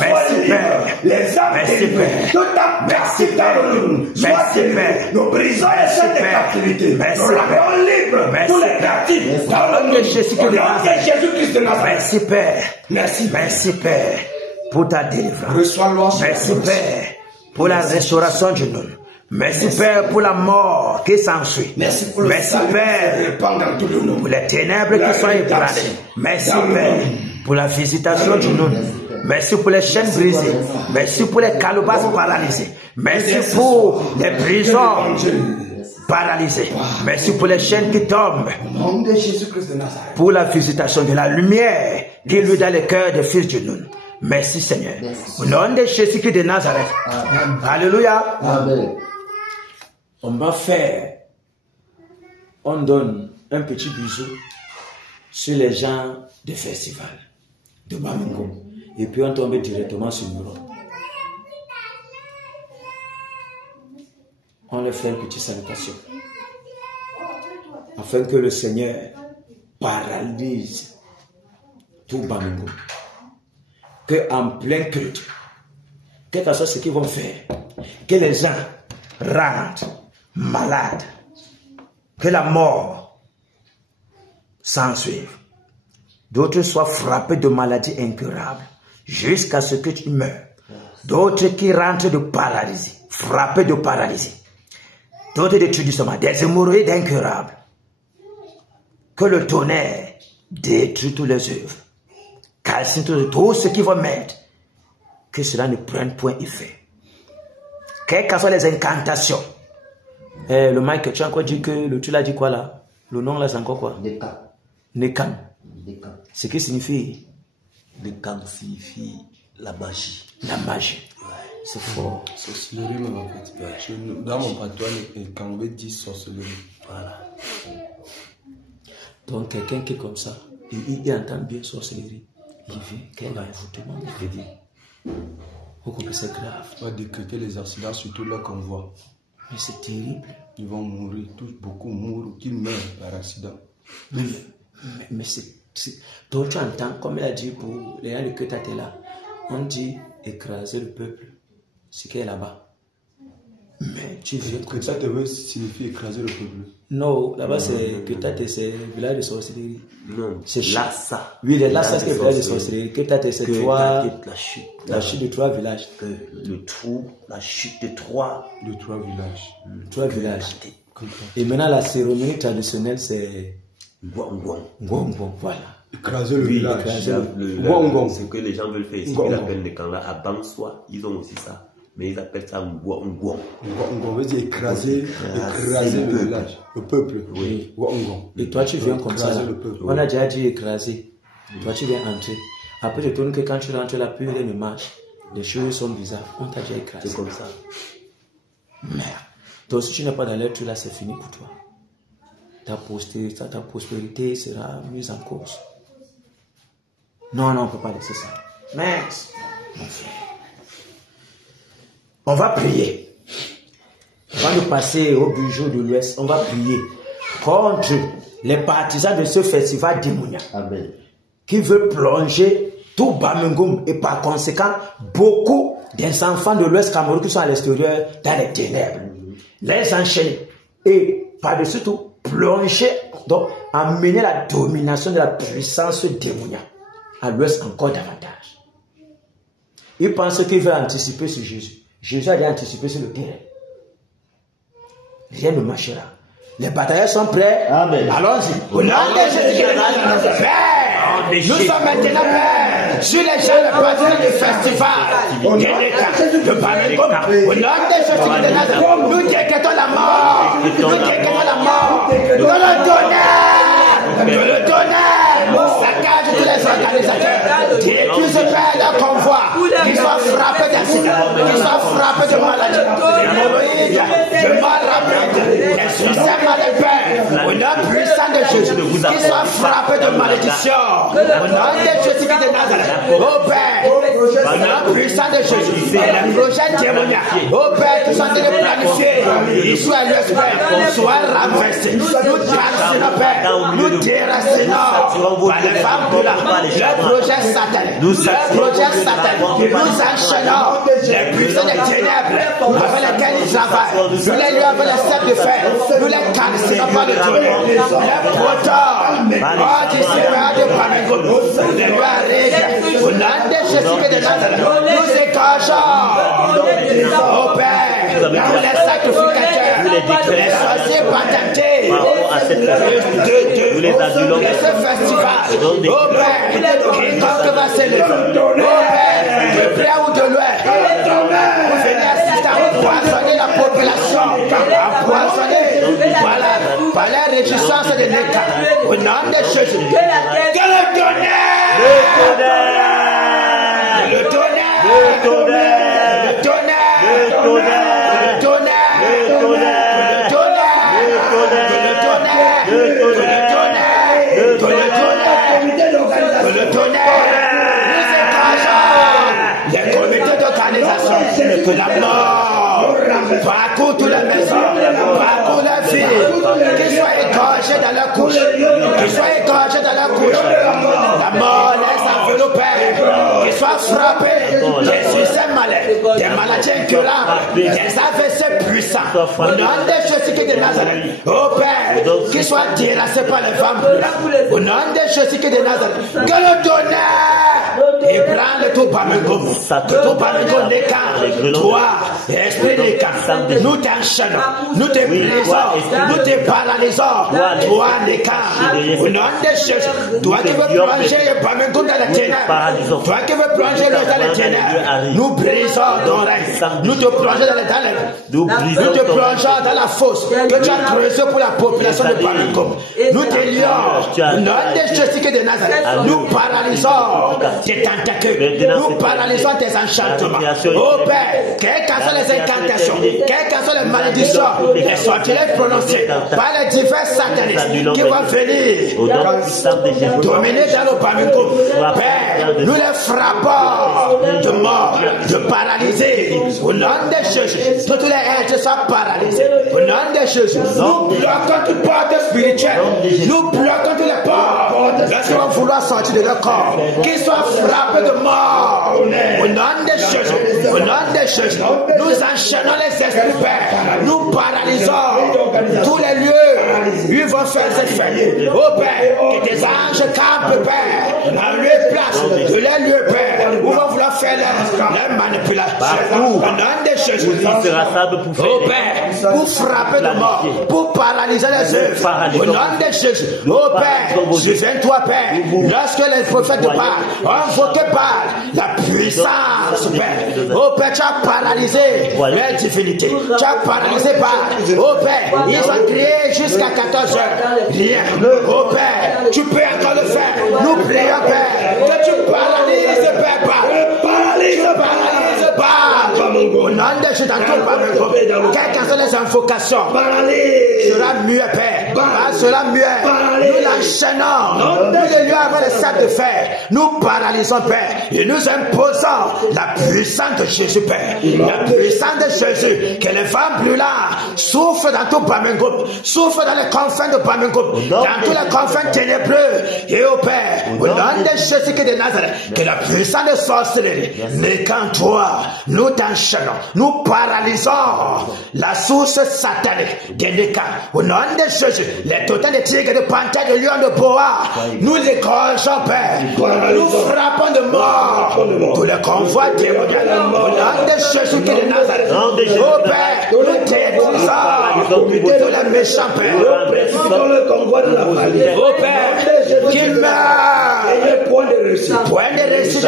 Merci, Père. Les âmes merci, Père. Tout âme captive dans le monde. Merci, Père. Nos prisons et celles de captivité. Merci, nous rendons libres tous les captifs dans le monde. Jésus-Christ de Nazareth. Merci, Père. Merci. Merci, Père, pour ta délivrance. Reçois gloire. Merci, Père, pour la restauration du monde. Merci, Père, pour la mort qui s'ensuit. Merci pour le Père, pour les ténèbres qui sont ébranlées. Merci, Père, pour la visitation du monde. Merci pour les chaînes brisées. Merci pour les calebasses paralysées. Merci pour les prisons paralysées. Merci pour les chaînes qui tombent. Pour la visitation de la lumière qui lui dans le cœur des fils du monde. Merci, Seigneur. Au nom de Jésus-Christ de Nazareth. Amen. Alléluia. Amen. On va faire, on donne un petit bisou sur les gens du festival de Bamako. Et puis on tombe directement sur nous. On leur fait une petite salutation. Afin que le Seigneur paralyse tout Bamako. Que en plein culte, quel que soit ce qu'ils vont faire, que les gens rentrent malades, que la mort s'ensuive. D'autres soient frappés de maladies incurables jusqu'à ce que tu meurs. D'autres qui rentrent de paralysie, frappés de paralysie. D'autres de trudissement, des hémorroïdes incurables. Que le tonnerre détruit tous les œuvres. Calcine tout ce qui va mettre. Que cela ne prenne point effet. Quelles que soient les incantations. Le Mike, tu as encore dit que tu l'as dit quoi là? Le nom là c'est encore quoi? Nekan. Ce qui signifie? Nekan signifie la magie. La magie. Ouais. C'est fort. Sorcellerie même en fait. Ouais. Dans mon patois, quand on veut dire sorcellerie. Voilà. Donc quelqu'un qui est comme ça, il entend bien sorcellerie. Il vient, qu'elle va vous demander de dire. C'est grave. On va décréter les accidents sur tout leur convoi. Mais c'est terrible. Ils vont mourir, tous beaucoup mourent, qu'ils meurent par accident. Mais c'est... Donc tu entends, comme il a dit pour les gens que tu as là, on dit écraser le peuple, ce qui est là-bas. Mais tu viens comme ça. Que ça signifie écraser le peuple. Non, là-bas c'est Ketate, c'est village de sorcellerie. Non, c'est Lhasa. Oui, les Lhasa c'est village de sorcellerie. Ketate c'est trois. La chute de 3 villages. Le trou, la chute de 3. De 3 villages. 3 villages. Et maintenant la cérémonie traditionnelle c'est Ngwong, voilà. Écraser le village. Ce que les gens veulent faire ici, ils appellent les camps là, à Bangsoi, ils ont aussi ça. Mais ils appellent ça Ngwong. On veut dire écraser le village, le peuple. Oui. Et toi tu viens comme ça. On a déjà dit écraser. Toi tu viens entrer. Après je tourne que quand tu rentres la pure ne marche. Les choses sont bizarres. On t'a déjà écrasé. C'est comme ça. Merde. Donc si tu n'es pas dans l'être là, c'est fini pour toi. Ta prospérité sera mise en cause. Non, on ne peut pas laisser ça. Merci. On va prier. Avant de passer au bureau de l'Ouest, on va prier contre les partisans de ce festival d'Imounia. Amen. Qui veut plonger tout Bamingum et par conséquent beaucoup des enfants de l'Ouest Cameroun qui sont à l'extérieur dans les ténèbres. Les enchaîner et par-dessus tout plonger, donc amener la domination de la puissance d'Imounia à l'Ouest encore davantage. Ils pensent qu'ils veulent anticiper sur Jésus. Jésus a déjà anticipé sur le terrain. Rien ne marchera. Les batailleurs sont prêts. Amen. Allons-y. Au nom de Jésus-Christ de Nazareth. Père, nous sommes maintenant, Père, sur les gens de partenaires du festival. Au nom de Jésus-Christ de Nazareth. Nous décrétons la mort. Nous décrétons la mort. De le tonnerre. De le tonnerre. Saccage tous les organisateurs. Détruis ce Père d'un convoi. Qu'ils soient frappés d'accidents. Qu'ils soient frappés de maladies. De mal rapide. Les suicides mal de Père. Au nom puissant de Jésus. Qu'ils soient frappés de malédiction. Au nom de Jésus de Nazareth. Oh Père. Au nom puissant de Jésus. Les projets démoniaques. Oh Père, qui sont en train de planifier. Ils soient l'esprit. Soient renversés. Nous cassons, Père. Nous déracinons. Par les femmes de là. Le projet satanique. Le projet satanique. Nous enchaînons les puissants des ténèbres avec lesquels ils travaillent. Nous les lions avec les sept de fer. Nous les calcinons par le tonnerre. Les protons. Oh, d'ici vers de Pamego. Les lois règles. Au nom de Jésus de Nazareth. Nous écorchons. Oh Père. Nous les sacrificateurs. Les sorciers patentés. Nous les adulons. De ce festival. Oh Père. Quiconque va s'élever. Oh Père. De près ou de loin. Vous venez assister à empoisonner la population. Empoisonner. Voilà. Par la résistance de Neka. Au nom de Jésus. Que le tonnerre. Le tonnerre. Le tonnerre. Le tonnerre. Le tonnerre. Le tonnerre. Le tonnerre. Le tonnerre. Les comités d'organisation, que la mort parcourt toutes les maisons, parcourt les filles, qu'ils soient égorgés dans leur couche, qu'ils soient égorgés dans leur couche. La mort les enveloppe, qu'ils soient frappés des suicides malades, des maladies incurables, des AVC puissants. Au nom de Jésus-Christ de Nazareth, oh Père, qu'ils soient terrassés par les femmes. Au nom de Jésus-Christ de Nazareth, que le tonnerre et prend le tout Pamego, tout Pamego Neka, toi, esprit Neka, nous t'enchaînons, nous te brisons, nous te paralysons, toi Neka, au nom de Jésus, toi qui veux plonger le Pamego dans les ténèbres, toi qui veux plonger le dans les ténèbres, nous brisons ton règne, nous te plongeons dans les ténèbres, nous te plongeons dans la fosse que tu as creusée pour la population de Pamego, nous te lions, au nom de Jésus de Nazareth, nous paralysons tes tentacules, nous paralysons tes enchantements. Oh Père, quelles qu'en soient les incantations, quelles qu'en soient les malédictions, les sortilèges prononcés par les divers satanistes qui vont venir dominer dans nos Pamego. Père, nous les frappons de mort, de paralysés. Au nom de Jésus, tous les êtres soient paralysés. Au nom de Jésus, nous bloquons toute porte spirituelle. Nous bloquons tous les portes. Lorsqu'ils vont vouloir sortir de leur corps, qu'ils soient frappés de mort. Au nom de Jésus, au nom de Jésus, nous enchaînons les esprits, Père. Nous paralysons tous les lieux où ils vont faire cette fête. Oh Père, que tes anges campent, Père, en lieu de place de les lieux, Père, où vont vouloir faire leur manipulation. Au nom de Jésus, oh Père, pour frapper de mort, pour paralyser les œuvres. Au nom de Jésus, oh Père, souviens-toi, Père, lorsque les prophètes de Baal ont invoqué Baal, la puissance, Père. Oh Père, tu as paralysé les divinités. Tu as paralysé Baal. Oh Père, ils ont crié jusqu'à 14 heures. Rien. Oh Père, tu peux encore le faire. Nous prions, Père, que tu paralyses, Père, Baal. Paralyse Baal. Au nom de Jésus, dans ton Pamego, quelles qu'en soient les invocations, sera mieux, Père. Sera mieux. Nous l'enchaînons. Nous les lions avec les sacs de fer. Nous paralysons, Père. Et nous imposons la puissance de Jésus, Père. La puissance de Jésus. Que les femmes brûlantes souffrent dans tout Pamego. Souffrent dans les confins de Pamego. Dans tous les confins ténébreux. Et au Père, au nom de Jésus de Nazareth, que la puissance de sorcellerie n'est qu'en toi. Nous t'enchaînons. Nous paralysons la source satanique de Neka. Au nom de Jésus, les totems de tigres, de panthères, de lions, de bois, nous égorgeons, Père. Nous frappons de mort tous les convois démoniaques. Au nom de Jésus qui est de Nazareth. Oh Père, nous détruisons tous les méchants, Père. Oh Père, qu'il meurt. Point de réussite,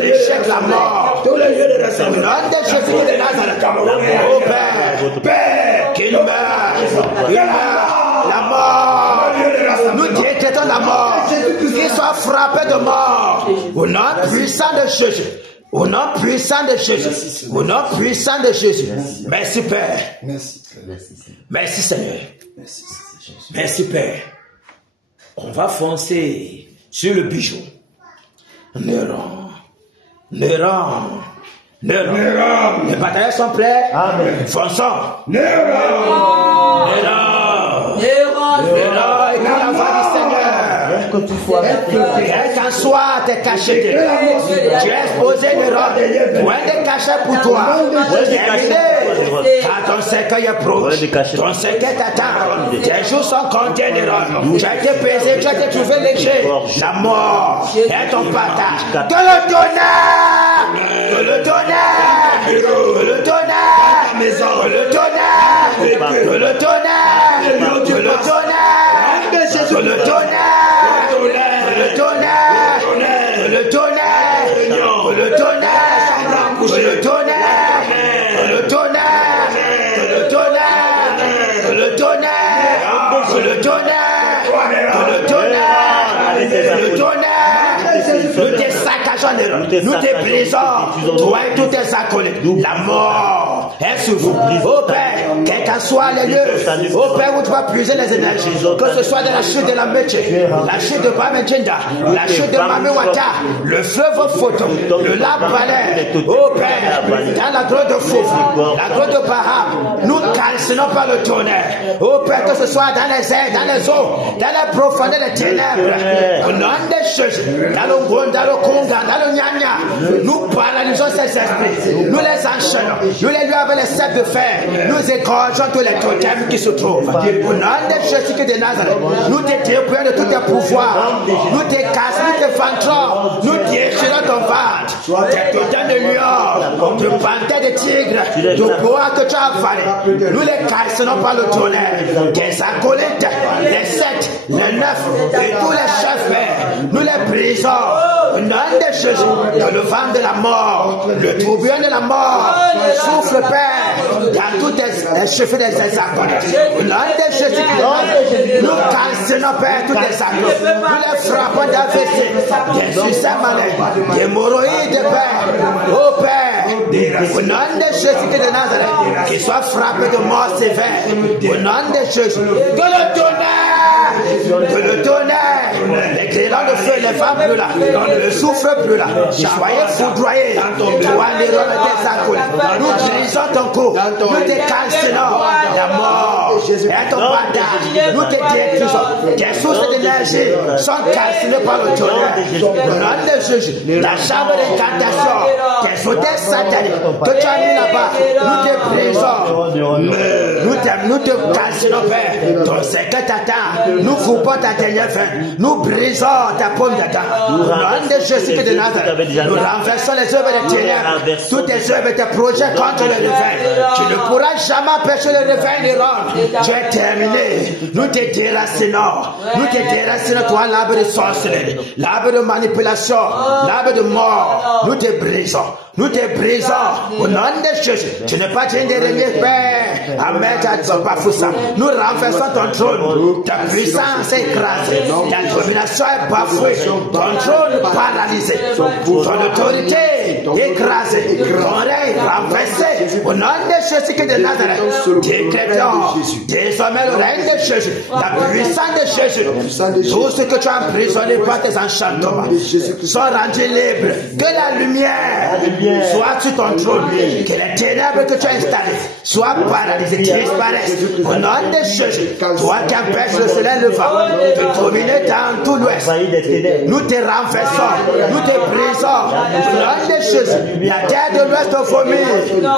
l'échec, la mort. Au nom de Jésus qui est de Nazareth. Oh Père, qu'il meurt. La mort. Nous décrétons la mort. Qu'il soit frappé de mort. Au nom puissant de Jésus. Au nom puissant de Jésus. Au nom puissant de Jésus. Merci Père. Merci Seigneur. Merci Père. On va foncer sur le bijou. Néron. Les bataillons sont prêts. Amen. Fonçons. Néron. Écoute la voix du Seigneur. Quel qu'en soit tes cachetés, tu es exposé Néron. Point de cachet pour toi. Car ton cercueil est proche. Ton cercueil t'attend. Tes jours sont comptés, Néron. Tu as été pesé, tu as été trouvé léger. La mort est ton partage. Que le tonnerre! Que le tonnerre! Que le tonnerre! Que le tonnerre! Que le tonnerre! Que le tonnerre! Que le tonnerre! Que le tonnerre! Que le tonnerre! Que le tonnerre! Que le tonnerre! Que le tonnerre! Que le tonnerre! Que le tonnerre! Que le tonnerre! Que le tonnerre! Que le tonnerre! Nous te saccageons, nous te brisons, toi et tous tes acolytes. La mort est sur vous. Au Père, quel qu'en soit les lieux, au Père où tu vas puiser les énergies, que ce soit dans la chute de la Métier, la chute de Bamendjenda, la chute de Mamewata, le fleuve Photo, le lac Balais, au Père, dans la grotte de Foufou, la grotte de Baham, nous calcinons par le tonnerre. Au Père, que ce soit dans les airs, dans les eaux, dans les profondeurs des ténèbres, au nom de Jésus, dans le Gonda, dans le Conga, dans le Nyanya, nous paralysons ces esprits, nous les enchaînons, nous les lions avec les sept de fer, nous égorgeons tous les totems qui se trouvent. Au nom de Jésus de Nazareth, nous te dépouillons de tous tes pouvoirs, nous te cassons, nous te ventrons, nous déchirons ton ventre, tes totems de lion, de panthères, de tigres, de bois que tu as avalé, nous les cassons par le tonnerre, tes acolytes, les sept, les neuf, et tous les chefs, nous les brisons. Au nom de Jésus, que le vent de la mort, le tourbillon de la mort, souffle, Père, dans toutes les cheveux des acolytes. Au nom de Jésus, nous calcinons, Père, tous les acolytes. Nous les frappons d'AVC, des succès malins, des hémorroïdes, Père. Oh Père, au nom de Jésus de Nazareth, qu'ils soient frappés de mort sévère. Au nom de Jésus, que le tonnerre, les grêlons de feu, les femmes plus là, le souffle plus là, soyez foudroyés, toi les rôles des acolytes, nous brisons ton cou, nous te calcinons, la mort est ton partage, nous te détruisons, tes sources d'énergie sont calcinées par le tonnerre, au nom de Jésus, la chambre d'incantation, tes hôtels sataniques, que tu as mis là-bas, nous te brisons, nous te calcinons, Père, ton secret t'attend, nous coupons ta dernière fin, nous brisons ta paume d'Adam. Au nom de Jésus de Nazareth, nous renversons les œuvres des ténèbres, toutes tes œuvres et tes projets contre le réveil. Tu ne pourras jamais empêcher le réveil ni rendre. Tu es terminé. Nous te déracinons. Nous te déracinons, toi, l'arbre de sorcellerie, l'arbre de manipulation, l'arbre de mort. Nous te brisons. Nous te brisons au nom de Jésus. Tu n'es pas digne de régner, Père. Amen. Nous renversons ton trône. Ta puissance est écrasée. Ta domination est bafouée. Ton trône paralysé. Ton autorité écrasée. Ton règne renversé. Au nom de Jésus de Nazareth. Décrétons désormais le règne de Jésus. La puissance de Jésus. Tout ce que tu as emprisonné par tes enchantements sont rendus libres. Que la lumière soit sur ton trône, que les ténèbres que tu as installées soient paralysées, disparaissent. Au nom de Jésus, toi qui empêches le soleil levant de dominer dans tout l'Ouest. Nous te renversons, nous te brisons. Au nom de Jésus, la terre de l'Ouest vomit.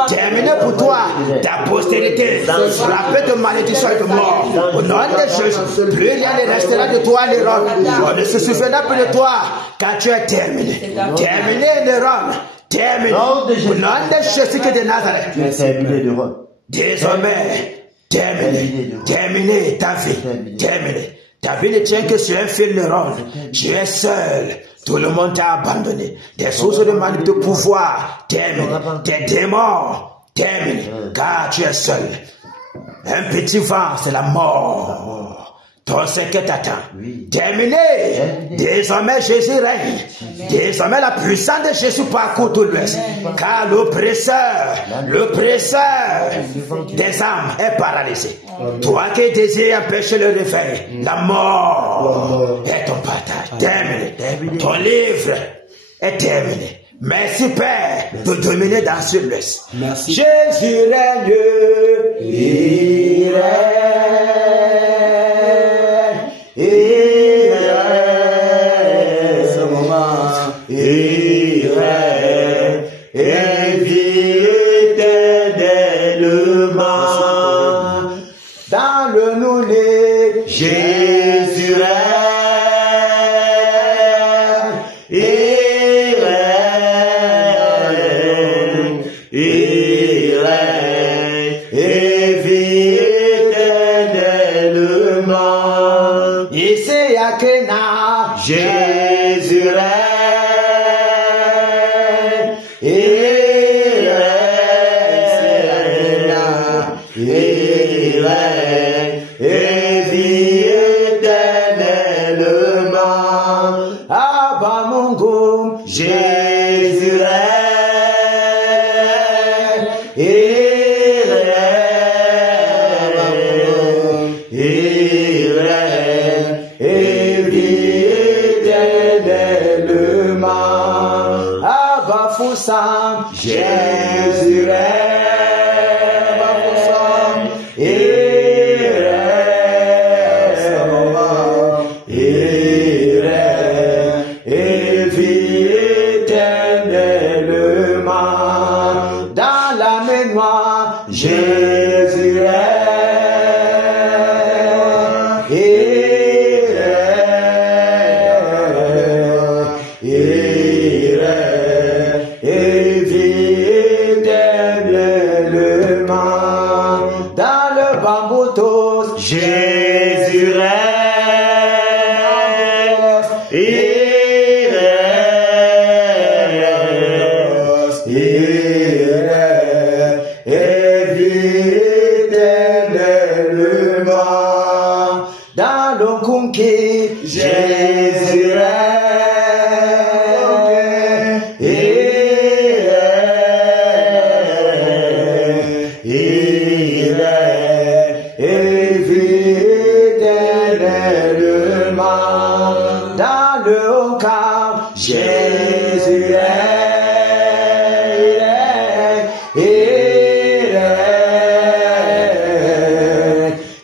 Terminé pour toi, ta postérité, frappée de malédiction et de mort. Au nom de Jésus, plus rien ne restera de toi, les Roms. On ne se souviendra plus de toi, car tu es terminé. Terminé, les Roms. Terminé. Au nom de Jésus de Nazareth. Désormais, terminé ta vie. Terminé. Ta vie ne tient que sur un fil de ronde. Tu es seul. Tout le monde t'a abandonné. Des sources de manip de pouvoir. Terminé. Tes démons. Terminé. Car tu es seul. Un petit vent, c'est la mort. Ton secret t'attend. Terminé. Désormais, Jésus règne. Désormais, la puissance de Jésus parcourt tout l'Ouest. Car l'oppresseur des âmes est paralysé. Toi qui désires empêcher le réveil, la mort est ton partage. Terminé. Ton livre est terminé. Merci Père de dominer dans ce l'Ouest. Jésus règne. Il règne. Jésus règne, il règne, et vit éternellement. Ici à Kena, Jésus règne, il règne, et vit éternellement. Abba Mungu, Jésus règne, il règne, et vit éternellement. Abba Foussam, Jésus règne, Jésus règne, il règne, et vit éternellement. dans le bamboutos, Jésus règne, il règne, et vit éternellement. dans le Kunki, Jésus règne, il règne, et vit éternellement. dans le Okam, Jésus règne,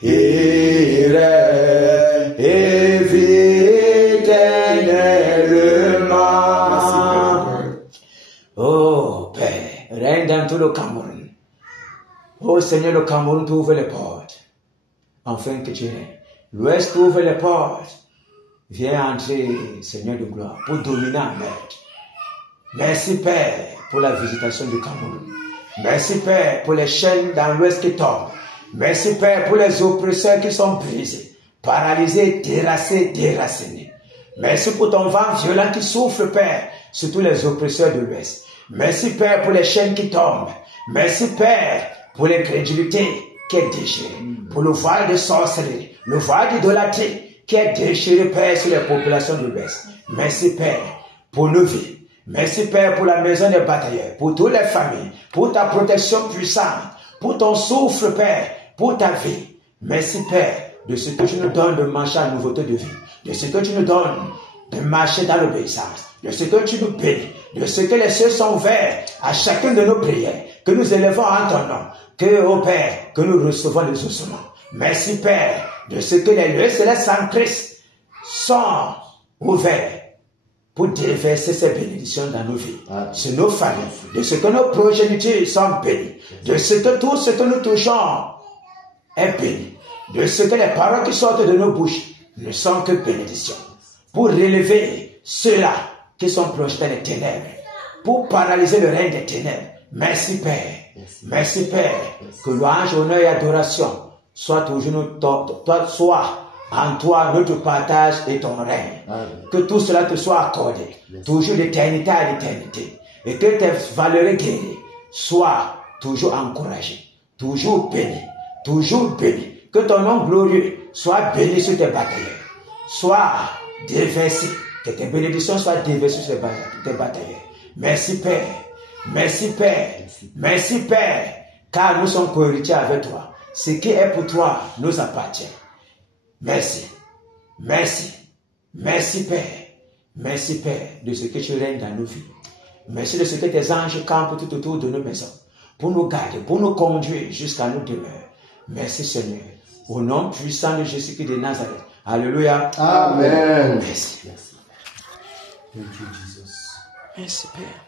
il règne, et vit éternellement. oh Père, règne dans tout le Cameroun. Oh Seigneur, le Cameroun t'ouvre les portes, afin que tu règnes. L'Ouest t'ouvre les portes. Viens entrer, Seigneur de gloire, pour dominer en maître. Merci Père pour la visitation du Cameroun. Merci Père pour les chaînes dans l'Ouest qui tombent. Merci Père pour les oppresseurs qui sont brisés, paralysés, terrassés, déracinés. Merci pour ton vent violent qui souffle, Père, sur tous les oppresseurs de l'Ouest. Merci Père pour les chaînes qui tombent. Merci Père pour l'incrédulité qui est déchirée, pour le voile de sorcellerie, le voile d'idolâtrie qui est déchiré, Père, sur les populations de l'Ouest. Merci Père pour nos vies. Merci Père pour la maison des batailleurs, pour toutes les familles, pour ta protection puissante, pour ton souffle, Père, pour ta vie. Merci Père de ce que tu nous donnes de marcher à nouveauté de vie, de ce que tu nous donnes de marcher dans l'obéissance, de ce que tu nous bénis, de ce que les cieux sont ouverts à chacune de nos prières, que nous élevons en ton nom, que, ô Père, que nous recevons les ossements. Merci Père de ce que les lieux célestes en Christ sont ouverts pour déverser ces bénédictions dans nos vies, sur nos familles, de ce que nos progénitures sont bénis, de ce que tout ce que nous touchons est béni, de ce que les paroles qui sortent de nos bouches ne sont que bénédictions, pour relever ceux-là qui sont plongés dans les ténèbres, pour paralyser le règne des ténèbres. Merci Père, merci Père, que louange, honneur et adoration soit toujours soit en toi notre partage et ton règne. Que tout cela te soit accordé, toujours d'éternité à l'éternité, et que tes valeurs guéries soient toujours encouragées, toujours bénies, toujours bénies. Que ton nom glorieux soit béni sur tes batailleurs, soit déversé, que tes bénédictions soient déversées sur tes batailleurs. Merci Père, merci Père, merci Père, car nous sommes cohéritiers avec toi. Ce qui est pour toi nous appartient. Merci, merci, merci Père, merci Père de ce que tu règnes dans nos vies. Merci de ce que tes anges campent tout autour de nos maisons, pour nous garder, pour nous conduire jusqu'à nos demeures. Merci Seigneur, au nom puissant de Jésus-Christ de Nazareth. Alléluia. Amen. Merci. Thank you, Jesus. Merci Père.